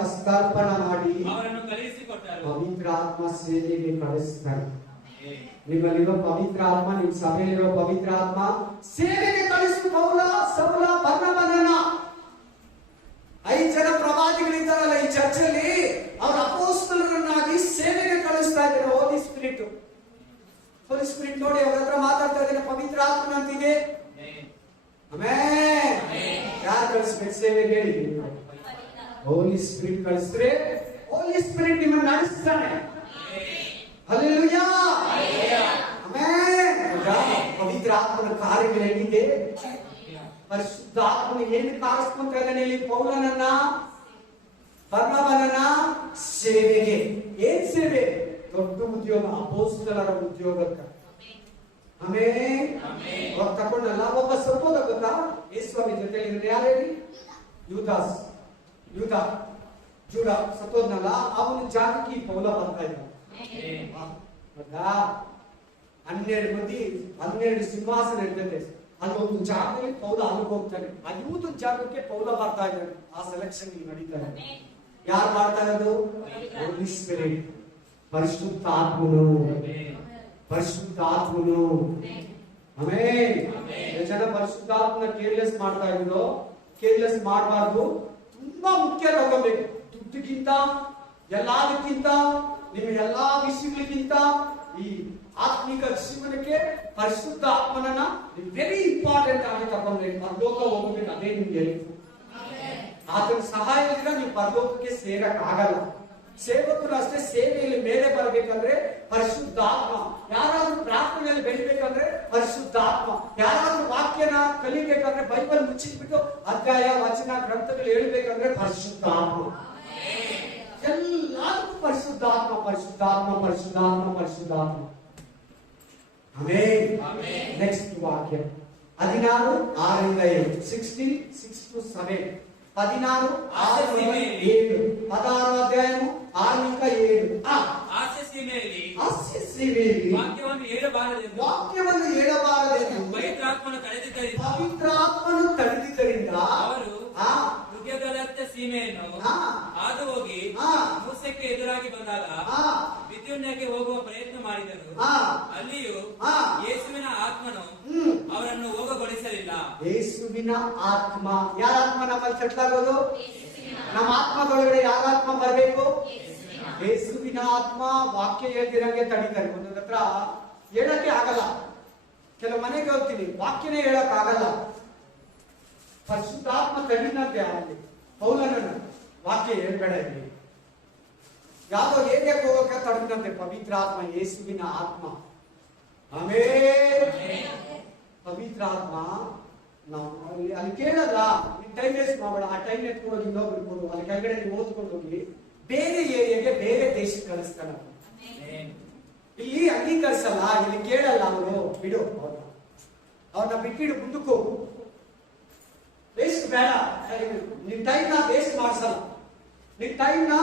ಹಸ್ತಾರ್ಪಣ ಮಾಡಿ ಅವರನ್ನು ಕಳುಹಿಸಿಕೊಟ್ಟರು. ಪವಿತ್ರ ಆತ್ಮ ಸೇವೆಗೆ ಕಳಿಸ್ತಾರೆ. ನಿಮ್ಮಲ್ಲಿರೋ ಪವಿತ್ರ ಆತ್ಮ, ನಿಮ್ಮ ಸಭೆಯಲ್ಲಿರೋ ಪವಿತ್ರ ಆತ್ಮ ಸೇವೆಗೆ ಕಳಿಸು. ಸೌಲ ಬರ್ನಬನನ್ನ 5 ಜನ ಪ್ರವಾದಿಗಳಿದ್ದಾರಲ್ಲ ಈ ಚರ್ಚಲ್ಲಿ, ಅವರ ಅಪೊಸ್ತಲರನ್ನಾಗಿ ಸೇವೆಗೆ ಕಳಿಸ್ತಾ ಇದ್ದಾರೆ. ಹೋಲಿ ಸ್ಪಿರಿಟ್ ನೋಡಿ ಅವ್ರ ಹತ್ರ ಮಾತಾಡ್ತಾ ಇದ್ದಾರೆ. ಪವಿತ್ರ ಆತ್ಮ ಅಂತಿದೆ. ಆಮೆನ್. ಯಾರು ಕಳಿಸ್ಬೇಕು ಸೇವೆಗೆ ಹೇಳಿ? ಹೋಲಿ ಸ್ಪಿರಿಟ್ ಕಳಿಸಿದ್ರೆ ಹೋಲಿ ಸ್ಪಿರಿಟ್ ನಿಮ್ಮನ್ನು ನಡೆಸ್ತಾನೆ. Hallelujah, amen. ಪವಿತ್ರ ಆತ್ಮನ ಕಾರ್ಯಗಳು ಹೆಂಗಿದೆ? ಪರಿಶುದ್ಧಾತ್ಮನು ಏನು ಕಾಣಿಸ್ಕೊಂತ ಇದ್ದಾನೆ ಇಲ್ಲಿ? ಪೌಲನನ್ನ, ಬರ್ನಬನನ್ನ ಸೇವೆಗೆ. ಏನ್ ಸೇವೆ? ದೊಡ್ಡ ಉದ್ಯೋಗ, ಅಪೊಸ್ತಲರ ಉದ್ಯೋಗಕ್ಕ. ಆಮೇನ್. ಅವಾಗ ತಕೊಂಡಲ್ಲ, ಒಬ್ಬ ಸತ್ತೋದ ಗೊತ್ತಾ? ಯೇಸುಸ್ವಾಮಿ ಜೊತೆ ಯಾರು ಹೇಳಿ? ಯೂದ ಸತ್ತೋದ್ನಲ್ಲ, ಅವನ ಜಾಗಕ್ಕೆ ಈ ಪೌಲ ಬರ್ತಾ ಇದ್ದ. 12 ಸಿಂಹಾಸನ ಇರ್ತದೆ, ಅಲ್ಲೊಂದು ಜಾಗದಲ್ಲಿ ಪೌಲ ಅಲ್ಲಿಗೆ ಹೋಗ್ತಾನೆ. ಆ ಯೂದ ಜಾಗಕ್ಕೆ ಪೌಲ ಬರ್ತಾ ಇದ್ದಾನೆ. ಆ ಸೆಲೆಕ್ಷನ್ ಇಲ್ಲಿ ನಡೀತಾರೆ. ಯಾರು ಮಾಡ್ತಾ ಇರೋದು? ಹೋಲಿ ಸ್ಪಿರಿಟ್, ಪರಿಶುದ್ಧಾತ್ಮನು. ಆಮೆನ್. ಜನ ಪರಿಶುದ್ಧಾತ್ಮನ ಕೇರ್ಲೆಸ್ ಮಾಡ್ತಾ ಇದ್ರು. ಕೇರ್ಲೆಸ್ ಮಾಡಬಾರ್ದು. ತುಂಬಾ ಮುಖ್ಯ ತಗೋಬೇಕು. ದುಡ್ಡಿಗಿಂತ, ಎಲ್ಲದಕ್ಕಿಂತ, ನಿಮ್ಮ ಎಲ್ಲಾ ವಿಷಯಗಳಿಗಿಂತ ಈ ಆತ್ಮಿಕ ಜೀವನಕ್ಕೆ ಪರಿಶುದ್ಧ ಆತ್ಮನನ್ನ ವೆರಿ ಇಂಪಾರ್ಟೆಂಟ್ ಆಗಿ ತಗೊಂಡ್ಬೇಕು. ಪರಲೋಕ ಹೋಗ್ಬೇಕು, ಅದೇ ನಿಮ್ಗೆ. ಆತನ ಸಹಾಯದಿಂದ ನೀವು ಪರಲೋಕಕ್ಕೆ ಸೇರಕ್ ಆಗಲ್ಲ. ಸೇವಕರು ಅಷ್ಟೇ ಸೇವೆಯಲ್ಲಿ ಮೇಲೆ ಬರಬೇಕಂದ್ರೆ ಪರಿಶುದ್ಧಾತ್ಮ. ಯಾರಾದ್ರೂ ಪ್ರಾರ್ಥನೆಯಲ್ಲಿ ಬೆಳಿಬೇಕಂದ್ರೆ ಪರಿಶುದ್ಧಾತ್ಮ. ಯಾರಾದ್ರೂ ವಾಕ್ಯನ ಕಲಿಬೇಕಂದ್ರೆ, ಬೈಬಲ್ ಮುಚ್ಚಿಟ್ಬಿಟ್ಟು ಅಧ್ಯಾಯ ವಚನ ಗ್ರಂಥಗಳು ಹೇಳ್ಬೇಕಂದ್ರೆ ಪರಿಶುದ್ಧಾತ್ಮ. ಎಲ್ಲಾದ್ರೂ ಪರಿಶುದ್ಧಾತ್ಮ. ಆಮೆನ್. ನೆಕ್ಸ್ಟ್ ವಾಕ್ಯ 16:6-7. 16:6-7. 16:6-7. 16 ಅಧ್ಯಾಯವು 6-7. ಆಸೆ ಸೀಮೆಯಲ್ಲಿ ವಾಕ್ಯವನ್ನು ಹೇಳಬಾರದೆಂದು ಪವಿತ್ರಾತ್ಮನು ತಡೆದಿದ್ದರಿಂದ ಅವರು ಹೃದಯದ ಸೀಮೆಯನ್ನು ಹಾದು ಹೋಗಿ ಮೋಸಕ್ಕೆ ಎದುರಾಗಿ ಬಂದಾಗ ವಿದ್ಯುನ್ಯಕ್ಕೆ ಹೋಗುವ ಪ್ರಯತ್ನ ಮಾಡಿದರು. ಅಲ್ಲಿಯೂ ಯೇಸುವಿನ ಆತ್ಮನು ಅವರನ್ನು ಹೋಗಗೊಳಿಸಲಿಲ್ಲ. ಯೇಸುವಿನ ಆತ್ಮ. ಯಾರ ಆತ್ಮ ನಮ್ಮಲ್ಲಿ ಸೆಟ್ಲಾಗೋದು? ನಮ್ಮ ಆತ್ಮದೊಳಗಡೆ ಯಾರ ಆತ್ಮ ಬರಬೇಕು? ಯೇಸುವಿನ ಆತ್ಮ. ವಾಕ್ಯ ಹೇಳ್ತಿರಂಗೆ ತಡೀತಾರೆ. ಒಂದೊಂದ್ ಹತ್ರ ಹೇಳಕ್ಕೆ ಆಗಲ್ಲ. ಕೆಲವು ಮನೆಗೆ ಹೋಗ್ತೀನಿ, ವಾಕ್ಯನೇ ಹೇಳಕ್ ಆಗಲ್ಲ. ಪರಿಶುದ್ಧಾತ್ಮ ತಡಿನಂತೆ ಆಗಲಿ. ಪೌಲನನ್ನು ವಾಕ್ಯ ಹೇಳ್ಬೇಡ ಇಲ್ಲಿ. ಯಾವ್ದೋ ಏರಿಯಾಕ್ಕೆ ಹೋಗೋಕೆ ತಡದಂತೆ ಪವಿತ್ರ ಆತ್ಮ, ಯೇಸುವಿನ ಆತ್ಮ. ಆಮೇಲೆ ಪವಿತ್ರ ಆತ್ಮ ನಾವು ಅಲ್ಲಿ ಕೇಳಲ್ಲ. ನೀವು ಟೈಮ್ ವೇಸ್ಟ್ ಮಾಡಬೇಡ. ಆ ಟೈಮ್ ಎತ್ಕೊಂಡು ಇನ್ನೊಬ್ರು ಕೊಡು. ಅಲ್ಲಿ ಕೆಳಗಡೆ ನೀವು ಓದ್ಕೊಂಡು ಹೋಗಿ ಬೇರೆ ಏರಿಯಾಗೆ, ಬೇರೆ ದೇಶಕ್ಕೆ ಕಳಿಸ್ತಾನ. ಇಲ್ಲಿ ಅಂಗೀಕರಿಸಲ್ಲ, ಇಲ್ಲಿ ಕೇಳಲ್ಲ. ಅವರು ಬಿಡು, ಅವ್ರನ್ನ ಬಿಟ್ಟಿಡು, ಮುಂದಕ್ಕೆ ಹೋಗು. ವೇಸ್ಟ್ ಬೇಡ. ನಿನ್ ಟೈಮ್ ನ ವೇಸ್ಟ್ ಮಾಡಿಸಲ್ಲ. ನಿನ್ ಟೈಮ್ ನ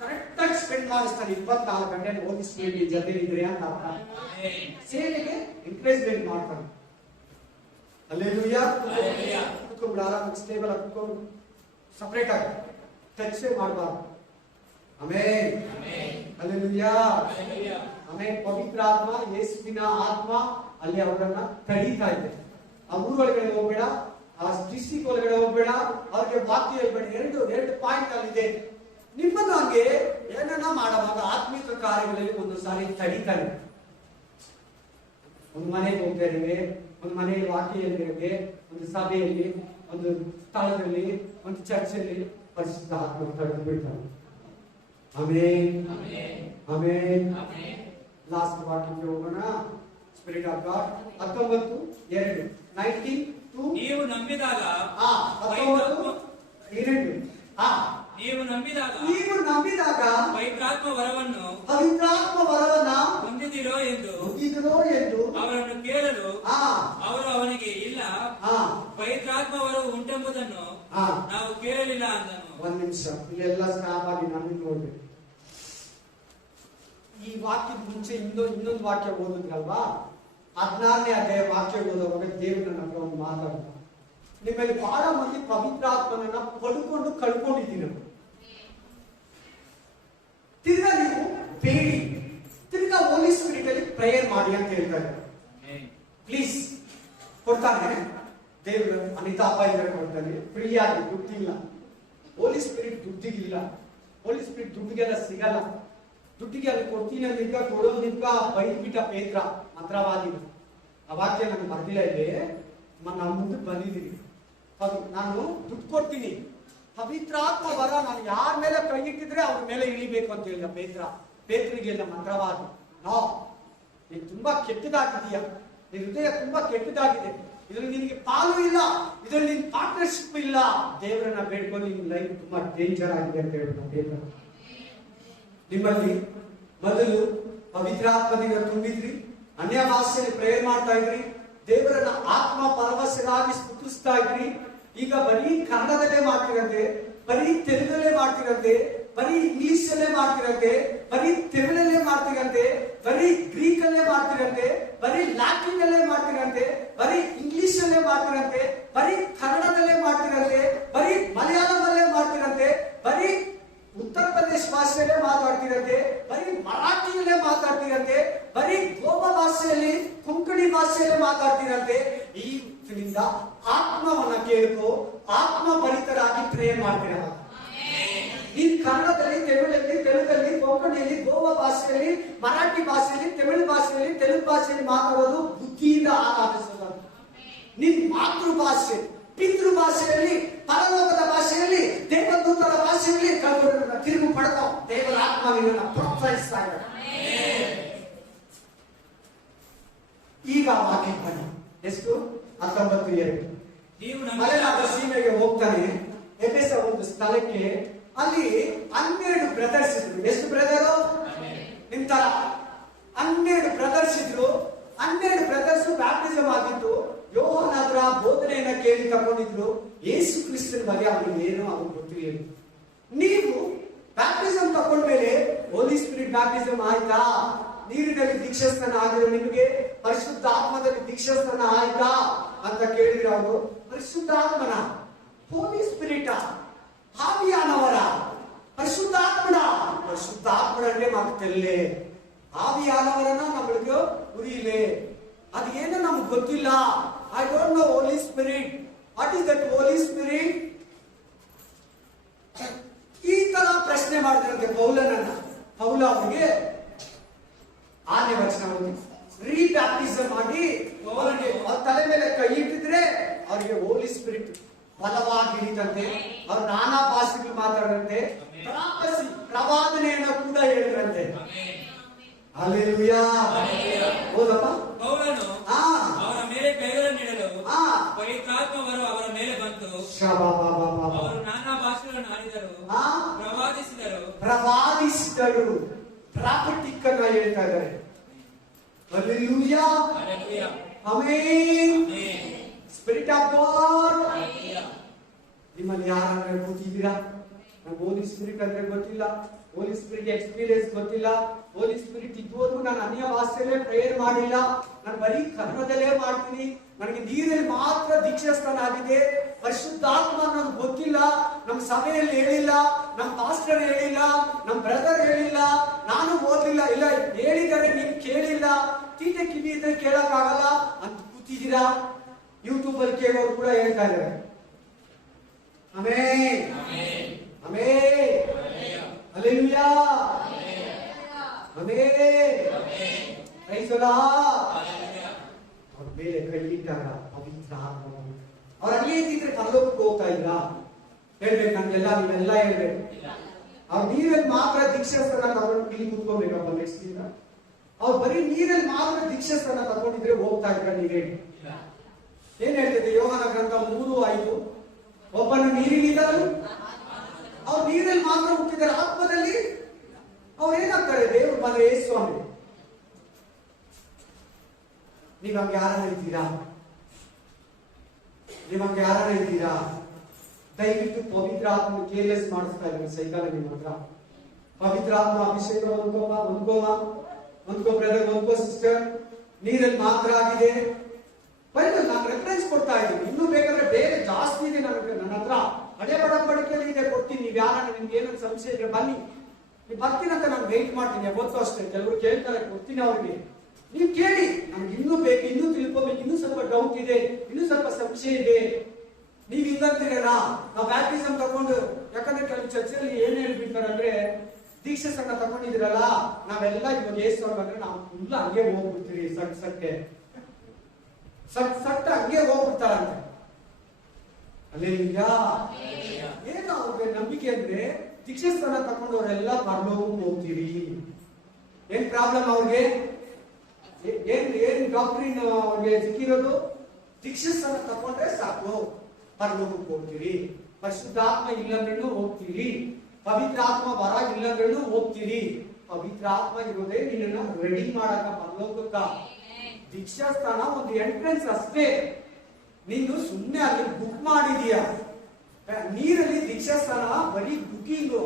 ಕರೆಕ್ಟ್ ಆಗಿ ಸ್ಪೆಂಡ್ ಮಾಡಿಸ್ತಾನೆ. 24 ಗಂಟೆ ಓದಿ ಸೇವೆ ಜೊತೆ ಇದ್ರೆ ಅಂತ ಅರ್ಥ. ಸೇವೆಗೆ ಎಂಕರೇಜ್ಮೆಂಟ್ ಮಾಡ್ತಾನೆ. ಅಲ್ಲೇಲೂಯಾ. ಕುತ್ಕೊಂಡ್ಬಿಡು, ಆರಾಮಾಗಿ ಸ್ಟೇಬಲ್ ಆಗಿ ಕುತ್ಕೊಂಡು, ಸಪರೇಟ್ ಆಗಿ ಟಚ್ ಮಾಡಬಾರ್ದು. ಆಮೆನ್. ಅಲ್ಲೇಲೂಯಾ. ಆಮೆನ್. ಪವಿತ್ರ ಆತ್ಮ, ಯೇಸುವಿನ ಆತ್ಮ ಅಲ್ಲಿ ಅವರನ್ನ ತಡೀತಾ ಇದೆ. ಆ ಊರೊಳಗಡೆ ಹೋಗ್ಬೇಡ, ಆ ಡಿಸ್ಟ್ರಿಕ್ಟ್ ಒಳಗಡೆ ಹೋಗ್ಬೇಡ, ಅವ್ರಿಗೆ ವಾಕ್ಯ ಹೇಳ್ಬೇಡ. ಎರಡು ಪಾಯಿಂಟ್ ಅಲ್ಲಿದೆ. ನಿಮ್ಮನ್ನು ಹಂಗೆ ಏನನ್ನ ಮಾಡುವಾಗ ಆತ್ಮಿಕ ಕಾರ್ಯಗಳಲ್ಲಿ ಒಂದು ಸಾರಿ ತಡೀತಾನೆ. ಒಂದು ಮನೆಗೆ ಹೋಗ್ತಾ ಇದ್ದೇವೆ, ಒಂದು ಮನೆಯಲ್ಲಿ ವಾಕ್ಯ ಹೇಳಿದ್ರೆ, ಒಂದು ಸಭೆಯಲ್ಲಿ, ಒಂದು ಸ್ಥಳದಲ್ಲಿ, ಒಂದು ಚರ್ಚಲ್ಲಿ ಪರಿಶುದ್ಧ ಆತ್ಮ ತಡೆದು ಬಿಡ್ತಾನೆ. ಆಮೆನ್. ಲಾಸ್ಟ್ ವಾಕ್ಯಕ್ಕೆ ಹೋಗೋಣ. ಸ್ಪಿರಿಟ್ ಆಫ್ ಗಾಡ್ 19:2 ನೀವು ನಂಬಿದಾಗ ಪವಿತ್ರಾತ್ಮ ವರವನ್ನು ಹೊಂದಿದಿರೋ ಎಂದು ಅವರನ್ನು ಕೇಳಲು ಅವರು ಅವನಿಗೆ ಇಲ್ಲ, ಪವಿತ್ರಾತ್ಮ ವರವು ಉಂಟೆಂಬುದನ್ನು ನಾವು ಕೇಳಲಿಲ್ಲ ಅಂದನು. ಒಂದ್ ನಿಮಿಷ ಇಲ್ಲೆಲ್ಲ ಸ್ಟಾಪ್ ಆಗಿ ನಮಗೆ ನೋಡ್ಬೇಕು. ಈ ವಾಕ್ಯದ ಮುಂಚೆ ಇನ್ನೊಂದು ವಾಕ್ಯ ಓದಿದ್ರಲ್ವಾ? 16ನೇ ಅಧ್ಯಾಯ ವಾಕ್ಯ ಓದುವಾಗ ದೇವರು ನನ್ನ ಹತ್ರ ಒಂದು ಮಾತಾಡ್ತಾರೆ. ನಿಮ್ಮಲ್ಲಿ ಬಹಳ ಮಂದಿ ಪವಿತ್ರಾತ್ಮನನ್ನ ಪಡ್ಕೊಂಡು ಕಳ್ಕೊಂಡಿದ್ದೀನಿ. ತಿರ್ಗಾ ನೀವು ಬೇಡಿ, ತಿರ್ಗಾ ಹೋಲಿ ಸ್ಪಿರಿಟ್ ಅಲ್ಲಿ ಪ್ರೇಯರ್ ಮಾಡಿ ಅಂತ ಹೇಳ್ತಾರೆ. ಪ್ಲೀಸ್ ಕೊಡ್ತಾನೆ ದೇವರು. ಅನಿತಾ ಅಪ್ಪ ಇದ್ರೆ ಕೊಡ್ತಾನೆ ಫ್ರೀಯಾಗಿ, ದುಡ್ಡಿಲ್ಲ. ಹೋಲಿ ಸ್ಪಿರಿಟ್ ದುಡ್ಡಿಗಿಲ್ಲ. ಹೋಲಿ ಸ್ಪಿರಿಟ್ ದುಡ್ಡಿಗೆಲ್ಲ ಸಿಗಲ್ಲ. ದುಡ್ಡಿಗೆ ಅಲ್ಲಿ ಕೊಡ್ತೀನಿ ಅಂತ ಕೊಡೋದಿಕ್ಕ ಬೈದ್ಬಿಟ್ಟ ಪೇತ್ರ ಮಂತ್ರವಾದಿ. ಆ ವಾಕ್ಯ ನನಗೆ ಬರ್ದಿಲ್ಲ ಇಲ್ಲಿ, ನಮ್ಮ ಮುಂದಕ್ಕೆ ಬಂದಿದ್ದೀನಿ. ಅದು ನಾನು ದುಡ್ಡು ಕೊಡ್ತೀನಿ, ಪವಿತ್ರಾತ್ಮ ವರ ನಾನು ಯಾರ ಮೇಲೆ ಕೈ ಇಟ್ಟಿದ್ರೆ ಅವ್ರ ಮೇಲೆ ಇಳಿಬೇಕು ಅಂತ ಹೇಳಿದ ಪೇತ್ರಿಗೆಲ್ಲ ಮಂತ್ರವಾದಿ. ನೀನ್ ತುಂಬಾ ಕೆಟ್ಟದಾಗಿದೀಯ, ನಿನ್ನ ಹೃದಯ ತುಂಬಾ ಕೆಟ್ಟದಾಗಿದೆ, ಇದ್ರಲ್ಲಿ ನಿನಗೆ ಪಾಲು ಇಲ್ಲ, ಇದ್ರಲ್ಲಿ ನಿನ್ ಪಾರ್ಟ್ನರ್ಶಿಪ್ ಇಲ್ಲ, ದೇವರನ್ನ ಬೇಡ್ಕೊಂಡು ನಿನ್ ಲೈಫ್ ತುಂಬಾ ಡೇಂಜರ್ ಆಗಿದೆ ಅಂತ ಹೇಳ್ತಾರೆ ದೇವರ. ನಿಮ್ಮಲ್ಲಿ ಮೊದಲು ಪವಿತ್ರಾತ್ಮದಿಂದ ತುಂಬಿದ್ರಿ, ಅನ್ಯ ಭಾಷೆಯಲ್ಲಿ ಪ್ರೇಯರ್ ಮಾಡ್ತಾ ಇದ್ರಿ, ದೇವರನ್ನ ಆತ್ಮ ಪರವಶರಾಗಿ ಸ್ತುತಿಸ್ತಾ ಇದ್ರಿ. ಈಗ ಬರೀ ಕನ್ನಡದಲ್ಲೇ ಮಾಡ್ತಿರಂತೆ, ಬರೀ ತೆಲುಗಲ್ಲೇ ಮಾಡ್ತಿರಂತೆ, ಬರೀ ಇಂಗ್ಲಿಷ್ ಅಲ್ಲೇ ಮಾಡ್ತಿರಂತೆ, ಬರೀ ತಮಿಳಲ್ಲೇ ಮಾಡ್ತಿರಂತೆ, ಬರೀ ಗ್ರೀಕ್ ಅಲ್ಲೇ ಮಾಡ್ತಿರಂತೆ, ಬರೀ ಲ್ಯಾಟಿನ್ ಅಲ್ಲೇ ಮಾಡ್ತಿರಂತೆ, ಬರೀ ಇಂಗ್ಲಿಷ್ ಅಲ್ಲೇ ಮಾಡ್ತಿರಂತೆ, ಬರೀ ಕನ್ನಡದಲ್ಲೇ ಮಾಡ್ತಿರಂತೆ, ಬರೀ ಮಲಯಾಳದಲ್ಲೇ ಮಾಡ್ತಿರಂತೆ, ಬರೀ ಉತ್ತರ ಪ್ರದೇಶ ಭಾಷೆಯಲ್ಲೇ ಮಾತಾಡ್ತಿರಂತೆ, ಬರೀ ಮರಾಠಿಯಲ್ಲೇ ಮಾತಾಡ್ತಿರಂತೆ, ಬರೀ ಗೋವಾ ಭಾಷೆಯಲ್ಲಿ ಕೊಂಕಣಿ ಭಾಷೆಯಲ್ಲೇ ಮಾತಾಡ್ತಿರಂತೆ. ಈ ಆತ್ಮವನ್ನ ಕೇಳ್ಕೊ, ಆತ್ಮ ಭರಿತರಾಗಿ ಪ್ರೇಯರ್ ಮಾಡ್ತೀರ. ನೀನ್ ಕನ್ನಡದಲ್ಲಿ, ತಮಿಳಲ್ಲಿ, ತೆಲುಗಲ್ಲಿ, ಕೊಂಕಣಿಯಲ್ಲಿ, ಗೋವಾ ಭಾಷೆಯಲ್ಲಿ, ಮರಾಠಿ ಭಾಷೆಯಲ್ಲಿ, ತಮಿಳು ಭಾಷೆಯಲ್ಲಿ, ತೆಲುಗು ಭಾಷೆಯಲ್ಲಿ ಮಾತಾಡೋದು ಬುದ್ಧಿಯಿಂದ ಆರಾಧಿಸೋದು. ನಿನ್ ಮಾತೃ ಭಾಷೆ, ಪಿತೃ ಭಾಷೆಯಲ್ಲಿ, ಪರಲೋಕದ ಭಾಷೆಯಲ್ಲಿ, ದೇವದೂತರ ಭಾಷೆಯಲ್ಲಿ ತಿರುಗು ಪಡ್ಕೋ. ದೇವರ ಆತ್ಮ ನಿನ್ನನ್ನು ಪ್ರೋತ್ಸಾಹಿಸ್ತಾ ಇದ್ದಾರೆ. ಈಗ ವಾಕ್ಯ ಬನ್ನಿ. ಎಷ್ಟು? 19:2. ಮಲೆನಾಡ ಸೀಮೆಗೆ ಹೋಗ್ತಾನೆ, ಎಫೆಸ ಒಂದು ಸ್ಥಳಕ್ಕೆ. ಅಲ್ಲಿ 12 ಬ್ರದರ್ಸ್ ಇದ್ರು. ಎಷ್ಟು ಬ್ರದರು? ನಿಂತರ 12 ಬ್ರದರ್ಸ್ ಇದ್ರು. 12 ಬ್ರದರ್ಸ್ ಬ್ಯಾಪ್ಟಿಸಮ್ ಆಗಿತ್ತು. ಯೋಹಾನ ಅದರ ಬೋಧನೆಯನ್ನ ಕೇಳಿ ತಗೊಂಡಿದ್ರು. ಯೇಸು ಕ್ರಿಸ್ತನ ಬಗ್ಗೆ ಅವ್ರಿಗೆ ಏನೋ ಅವ್ರಿಗೆ ಗೊತ್ತಿರಲಿಲ್ಲ. ನೀವು ಬ್ಯಾಪ್ಟಿಸಮ್ ತಗೊಂಡ್ಮೇಲೆ ಹೋಲಿ ಸ್ಪಿರಿಟ್ ಬ್ಯಾಪ್ಟಿಸಮ್ ಆಯ್ತಾ? ನೀರಿನಲ್ಲಿ ದೀಕ್ಷಾಸ್ನಾನ ಆಗಿರೋ ನಿಮಗೆ ಪರಿಶುದ್ಧ ಆತ್ಮದಲ್ಲಿ ದೀಕ್ಷಾಸ್ನಾನ ಆಯ್ತಾ ಅಂತ ಕೇಳಿದ್ರೆ ಅವರು, ಪರಿಶುದ್ಧ ಆತ್ಮನ, ಹೋಲಿ ಸ್ಪಿರಿಟ್, ಆವಿಯಾನವರ, ಪರಿಶುದ್ಧಾತ್ಮನ. ಪರಿಶುದ್ಧಾತ್ಮನೇ ಮಾತಲ್ಲೇ, ಆವಿಯಾನವರನ್ನ ನಮಗೆ ಉರಿಯಿಲೆ. ಅದು ಏನೋ ನಮ್ಗೆ ಗೊತ್ತಿಲ್ಲ. I don't know Holy Spirit. What is that Holy Spirit? ಈ ತರ ಪ್ರಶ್ನೆ ಮಾಡಿದ್ರಂತೆ ಪೌಲನನ್ನ. ಪೌಲ ಅವರಿಗೆ 6ನೇ ವಚನ ಓದಿ, ರೀಬ್ಯಾಪ್ಟಿಸಮ್ ಮಾಡಿ ಅವರಿಗೆ ತಲೆ ಮೇಲೆ ಕೈ ಇಟ್ಟಿದ್ರೆ ಅವರಿಗೆ ಹೋಲಿ ಸ್ಪಿರಿಟ್ ಬಲವಾಗಿ ಹಿಡಿದಂತೆ, ಅವ್ರು ನಾನಾ ಭಾಷೆಗಳು ಮಾತಾಡಂತೆ, ಪ್ರವಾದನೆಯನ್ನು ಕೂಡ ಹೇಳಿದ್ರಂತೆ. ಹಲ್ಲೆಲೂಯಾ. ಹೌದಪ್ಪ. ಪೌಲನು ಅವರ ಮೇಲೆ ಕೈಗಳನ್ನಿಡಲು ಪವಿತ್ರಾತ್ಮವರು ಅವರ ಮೇಲೆ ಬಂತು. ಅವರು ನಾನಾ ಭಾಷೆಗಳನ್ನು ಆಡಿದರು, ಪ್ರವಾದಿಸಿದರು. ಪ್ರಾಫಿಟಿಕ್ ಅನ್ನ ಹೇಳ್ತಾ ಇದ್ದಾರೆ. Hallelujah. Amen. Spirit of god. ನಿಮ್ಮಲ್ಲಿ ಯಾರಾದ್ರೂ ಕೂತಿದ್ದೀರಾ? ನಂಗೆ ಹೋಲಿ ಸ್ಪಿರಿಟ್ ಅಂದ್ರೆ ಗೊತ್ತಿಲ್ಲ, ಹೋಲಿ ಸ್ಪಿರಿಟ್ ಎಕ್ಸ್ಪೀರಿಯನ್ಸ್ ಗೊತ್ತಿಲ್ಲ, ಹೋಲಿ ಸ್ಪಿರಿಟ್ ಇದುವರೆಗೂ ನಾನು ಅನ್ಯ ಭಾಷೆಯಲ್ಲೇ ಪ್ರೇಯರ್ ಮಾಡಿಲ್ಲ, ನಾನು ಬರೀ ಕನ್ನಡದಲ್ಲೇ ಮಾಡ್ತೀನಿ, ನನಗೆ ನೀರಲ್ಲಿ ಮಾತ್ರ ದೀಕ್ಷಾಸ್ನಾನ ಆಗಿದೆ, ಪರಿಶುದ್ಧಾತ್ಮ ನನಗೆ ಗೊತ್ತಿಲ್ಲ, ನಮ್ಮ ಸಭೆಯಲ್ಲಿ ಹೇಳಿಲ್ಲ, ನಮ್ಮ ಪಾಸ್ಟರ್ ಹೇಳಿಲ್ಲ, ನಮ್ಮ ಬ್ರದರ್ ಹೇಳಿಲ್ಲ, ನಾನು ಓದಿಲ್ಲ, ಇಲ್ಲ ಹೇಳಿದರೆ ನೀನು ಕೇಳಿಲ್ಲ, ತೀಟೆ ಕಿವಿ ಇದ್ರೆ ಕೇಳಕ್ಕಾಗಲ್ಲ ಅಂತ ಕೂತಿದ್ದೀರಾ. ಯೂಟ್ಯೂಬ್ ಅಲ್ಲಿ ಕೇಳೋರು ಕೂಡ ಹೇಳ್ತಾ ಇದ್ದಾರೆ. Amen, amen, hallelujah, amen, praise the Lord. ಅವ್ರ ಮೇಲೆ ಕೈ ಇಟ್ಟಾಗ ಪವಿತ್ರ ಆತ್ಮ ಅವ್ರು ಅಲ್ಲೇ ಇದ್ದಿದ್ರೆ ಪರಲೋಕಕ್ಕೆ ಹೋಗ್ತಾ ಇಲ್ಲ. ಹೇಳ್ಬೇಕು ನಮ್ಗೆಲ್ಲ, ನೀವೆಲ್ಲ ಹೇಳ್ಬೇಕು. ಅವ್ರು ನೀರಲ್ಲಿ ಮಾತ್ರ ದೀಕ್ಷಾಸ್ನಾನ ತಗೊಂಡು ಇಲ್ಲಿ ಕೂತ್ಕೋಬೇಕಪ್ಪ ನೆಕ್ಸ್ಟ್ ದಿನ. ಅವ್ರು ಬರೀ ನೀರಲ್ಲಿ ಮಾತ್ರ ದೀಕ್ಷಾಸ್ನಾನ ತಗೊಂಡಿದ್ರೆ ಹೋಗ್ತಾ ಇದ್ರ ನೀವೇ. ಏನ್ ಹೇಳ್ತಿದೆ ಯೋಹಾನ ಗ್ರಂಥ 3:5, ಒಬ್ಬನು ನೀರಿನಿಂದಲೂ, ಅವ್ರು ನೀರಲ್ಲಿ ಮಾತ್ರ ಹುಟ್ಟಿದ್ದಾರೆ, ಆತ್ಮದಲ್ಲಿ ಅವ್ರು ಏನಾಗ್ತಾರೆ? ದೇವ್ರ ಮನೆ ಸ್ವಾಮಿ. ನೀವ್ ಹಂಗೆ ಯಾರನ್ನ ಇದ್ದೀರಾ? ನೀವ್ ಹಂಗೆ ಯಾರನ್ನ ಇದ್ದೀರಾ? ದಯವಿಟ್ಟು ಪವಿತ್ರ ಆತ್ಮ ಕೇರ್ಲೆಸ್ ಮಾಡಿಸ್ತಾ ಇದ್ದೀನಿ ಸೈಕಲ್ ನಿಮ್ಮ ಹತ್ರ. ಪವಿತ್ರ ಆತ್ಮ ಅಭಿಷೇಕ ಒಂದ್ಕೋ ಬ್ರದರ್, ಒಂದ್ಕೋ ಸಿಸ್ಟರ್. ನೀರಲ್ಲಿ ಮಾತ್ರ ಆಗಿದೆ. ಬೈಬಲ್ ನಾನು ರೆಫರೆನ್ಸ್ ಕೊಡ್ತಾ ಇದ್ದೀನಿ. ಇನ್ನೂ ಬೇಕಾದ್ರೆ ಬೇರೆ ಜಾಸ್ತಿ ಇದೆ ನನ್ನ ಹತ್ರ. ಹಳೆ ಒಡಂಬಡಿಕೆಯಲ್ಲಿ ಇದೆ, ಕೊಡ್ತೀನಿ. ನೀವು ಯಾರ ನಿಮ್ಗೆ ಏನೊಂದು ಸಂಶಯ ಇದ್ರೆ ಬನ್ನಿ, ನೀವು ಬರ್ತೀನಿ ಅಂತ ನಾನು ವೆಯ್ಟ್ ಮಾಡ್ತೀನಿ. ಯಾವತ್ತೂ ಅಷ್ಟೇ. ಕೆಲವರು ಕೇಳ್ತಾರೆ, ಕೊಡ್ತೀನಿ ಅವ್ರಿಗೆ. ನೀವು ಕೇಳಿ, ನಮ್ಗೆ ಇನ್ನೂ ಬೇಕು, ಇನ್ನೂ ತಿಳ್ಕೊಬೇಕು, ಇನ್ನೂ ಸ್ವಲ್ಪ ಡೌಟ್ ಇದೆ, ಇನ್ನೂ ಸ್ವಲ್ಪ ಸಂಶಯ ಇದೆ. ನೀವ್ ಹಿಂಗಂತೀರೇನಾ? ನಾವು ಬ್ಯಾಪ್ಟಿಸಮ್ ತಗೊಂಡು, ಯಾಕಂದ್ರೆ ಕೆಲವು ಚರ್ಚೆಯಲ್ಲಿ ಏನ್ ಹೇಳ್ಬಿಡ್ತಾರೆ ಅಂದ್ರೆ, ದೀಕ್ಷೆ ಸಂಘ ತಗೊಂಡಿದಿರಲ್ಲ, ನಾವೆಲ್ಲ ಇವಾಗ ಏಸು ಅಂದ್ರೆ ನಾವು ಫುಲ್ ಹಂಗೆ ಹೋಗ್ಬಿಡ್ತೀವಿ, ಸಟ್ಟ ಹಂಗೆ ಹೋಗ್ಬಿಡ್ತಾರಂತೆ. ಅಲ್ಲೇನಿಲ್ಲ. ಏನು ಅವ್ರಿಗೆ ನಂಬಿಕೆ ಅಂದ್ರೆ, ದೀಕ್ಷೆ ಸ್ಥಾನ ತಗೊಂಡವರೆಲ್ಲ ಪರಲೋಕಕ್ಕೆ ಹೋಗ್ತೀರಿ. ಏನ್ ಪ್ರಾಬ್ಲಮ್ ಅವ್ರಿಗೆ? ಏನ್ ಡಾಕ್ಟ್ರಿನ್ ಸಿಕ್ಕಿರೋದು? ದೀಕ್ಷಾಸ್ನಾನ ತಗೊಂಡ್ರೆ ಸಾಕು, ಪರಲೋಕಕ್ಕೆ ಹೋಗ್ತೀರಿ. ಪರಿಶುದ್ಧಾತ್ಮ ಇಲ್ಲಂದ್ರೂ ಹೋಗ್ತೀರಿ. ಪವಿತ್ರಾತ್ಮ ವರ ಇಲ್ಲಂದ್ರೂ ಹೋಗ್ತೀರಿ. ಪವಿತ್ರಾತ್ಮ ಇರೋದೇ ನಿನ್ನ ರೆಡಿ ಮಾಡಕ ಪರಲೋಕಕ್ಕ. ದೀಕ್ಷಾಸ್ಥಾನ ಒಂದು ಎಂಟ್ರೆನ್ಸ್ ಅಷ್ಟೇ. ನೀನು ಸುಮ್ಮನೆ ಅಲ್ಲಿ ಬುಕ್ ಮಾಡಿದೀಯ. ನೀರಲ್ಲಿ ದೀಕ್ಷಾಸ್ಥಾನ ಬರೀ ಬುಕಿಂಗು.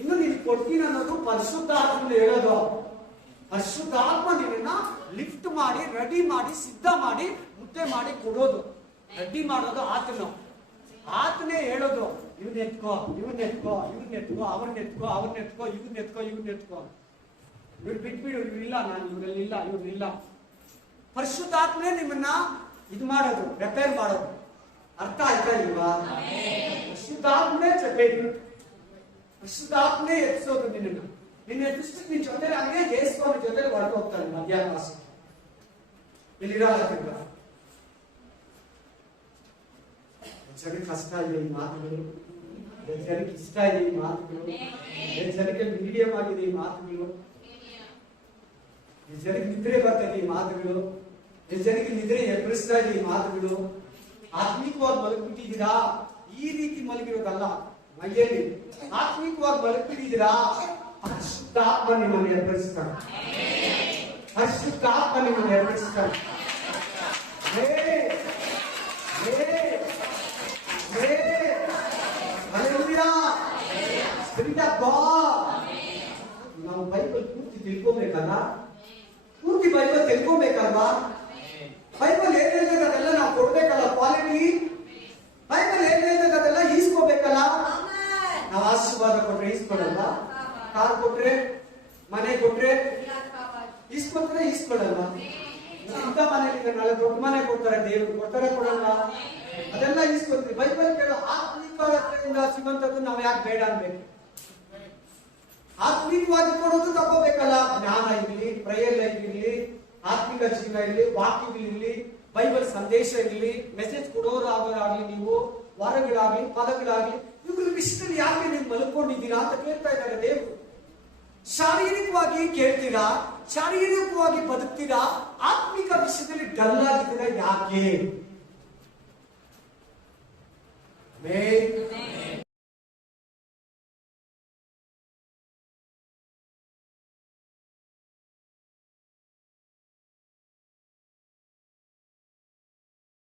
ಇನ್ನು ನೀನು ಕೊಡ್ತೀನಿ ಅನ್ನೋದು ಪರಿಶುದ್ಧಾತ್ಮ ಹೇಳೋದು. ಪರಿಶುದ್ಧಾತ್ಮ ನಿನ್ನ ಲಿಫ್ಟ್ ಮಾಡಿ, ರೆಡಿ ಮಾಡಿ, ಸಿದ್ಧ ಮಾಡಿ, ಮುದ್ದೆ ಮಾಡಿ ಕೊಡೋದು. ರೆಡಿ ಮಾಡೋದು ಆತನೇ ಹೇಳೋದು. ಇವನ್ ಎತ್ಕೋ, ಇವನ್ ಎತ್ಕೋ, ಇವನ್ ಎತ್ಕೋ, ಅವ್ರನ್ನ ಎತ್ಕೋ, ಅವ್ರನ್ನ ಎತ್ಕೋ, ಇವನ್ ಎತ್ಕೋ, ಇವನ್ ಎತ್ಕೋ. ಇವ್ರು ಬಿಟ್ಬಿಡು, ಇವ್ರಿಲ್ಲ, ನಾನು ಇವ್ರಲ್ಲಿಲ್ಲ, ಇವ್ರಿಲ್ಲ. ಪರಿಶುದ್ಧಾತ್ಮನೇ ನಿಮ್ಮನ್ನ ಇದು ಮಾಡೋದು, ರಿಪೇರ್ ಮಾಡೋದು. ಅರ್ಥ ಆಯ್ತಾ ಇಲ್ವಾ? ಪರಿಶುದ್ಧಾತ್ಮನೇ ಜೊತೆಗೆ, ಪರಿಶುದ್ಧಾತ್ಮನೇ ಎತ್ಸೋದು ನಿನ್ನ ಎತ್ತಿಷ್ಟು ನಿನ್ ಜೊತೆ ಹಂಗೆ ದೇಶವಾದ ಜೊತೆ ಹೊರಟು ಹೋಗ್ತಾನೆ ಮಧ್ಯಾಹ್ನ ವಾಸ. ಇಲ್ಲಿರಲ್ಲ. ಜನಕ್ಕೆ ಕಷ್ಟ ಇದೆ ಈ ಮಾತುಗಳು, ಜನಕ್ಕೆ ಇಷ್ಟ ಇದೆ ಈ ಮಾತುಗಳು, ಜನಕ್ಕೆ ಮೀಡಿಯಂ ಆಗಿದೆ ಈ ಮಾತುಗಳು, ಜನಕ್ಕೆ ನಿದ್ರೆ ಬರ್ತದೆ ಈ ಮಾತುಗಳು, ಜನಕ್ಕೆ ನಿದ್ರೆ ಎಬ್ಬರಿಸ್ತಾ ಇದೆ ಈ ಮಾತುಗಳು. ಆತ್ಮಿಕವಾಗಿ ಮಲಗಿಬಿಟ್ಟಿದ್ದೀರಾ? ಈ ರೀತಿ ಮಲಗಿರೋದಲ್ಲ ಮೈಯಲ್ಲಿ. ಆತ್ಮಿಕವಾಗಿ ಮಲಗಿಬಿಟ್ಟಿದ್ದೀರಾ? ಪರಿಶುದ್ಧಾತ್ಮ ನಿಮ್ಮನ್ನು ಎಬ್ಬರಿಸ್ತಾನೆ. ಪರಿಶುದ್ಧಾತ್ಮ ನಿಮ್ಮನ್ನು ಎಬ್ಬರಿಸ್ತಾನೆ. ನಾವು ಬೈಬಲ್ ಪೂರ್ತಿ ತಿಳ್ಕೊಬೇಕಲ್ಲ, ಪೂರ್ತಿ ಬೈಬಲ್ ತಿಳ್ಕೊಬೇಕಲ್ವಾ? ಬೈಬಲ್ ಏನ್ ಹೇಳ್ತದೆ ಅದೆಲ್ಲ ನಾವು ಕೊಡ್ಬೇಕಲ್ಲ. ಕ್ವಾಲಿಟಿ ಬೈಬಲ್ ಏನ್ ಹೇಳ್ತದೆ ಅದೆಲ್ಲ ಈಸ್ಕೋಬೇಕಲ್ಲ. ನಾವು ಆಶೀರ್ವಾದ ಕೊಟ್ರೆ ಈಸ್ಕೊಡಲ್ಲ, ಕಾರ್ ಕೊಟ್ರೆ, ಮನೆ ಕೊಟ್ರೆ ಈಸ್ಕೊಡಲ್ವಾ? ಇಂಥ ಮನೆಯಲ್ಲಿ ನಾಳೆ ದೊಡ್ಡ ಮನೆ ಕೊಡ್ತಾರೆ, ದೇವರು ಕೊಡ್ತಾರೆ, ಕೊಡಲ್ಲ, ಅದೆಲ್ಲ ಈಸ್ಕೊತೀವಿ. ಬೈಬಲ್ ಕೇಳೋ ಆತ್ಮಿಕತೆಯಿಂದ ಸಿಗುವಂತದ್ದು ನಾವು ಯಾಕೆ ಬೇಡ ಅನ್ಬೇಕು? ಆತ್ಮಿಕವಾಗಿ ಕೊಡೋದು ತಗೋಬೇಕಲ್ಲ. ಜ್ಞಾನ ಇರಲಿ, ಪ್ರೇಯರ್ ಲೈಫ್ ಇರಲಿ, ಆತ್ಮಿಕ ಜೀವನ ಇರಲಿ, ವಾಕ್ಯಗಳಿರಲಿ, ಬೈಬಲ್ ಸಂದೇಶ ಇರಲಿ, ಮೆಸೇಜ್ ಕೊಡೋರಾಗಲಿ, ನೀವು ವಾರಗಳಾಗ್ಲಿ, ಪದಗಳಾಗ್ಲಿ, ಇವುಗಳ ವಿಷಯದಲ್ಲಿ ಯಾಕೆ ನೀವು ಮಲ್ಕೊಂಡಿದ್ದೀರಾ ಅಂತ ಕೇಳ್ತಾ ಇದ್ದಾರೆ ದೇವರು. ಶಾರೀರಿಕವಾಗಿ ಕೇಳ್ತೀರಾ, ಶಾರೀರಿಕವಾಗಿ ಬದುಕ್ತೀರಾ, ಆತ್ಮಿಕ ವಿಷಯದಲ್ಲಿ ಡಲ್ ಆಗಿದ್ದೀರಾ ಯಾಕೆ?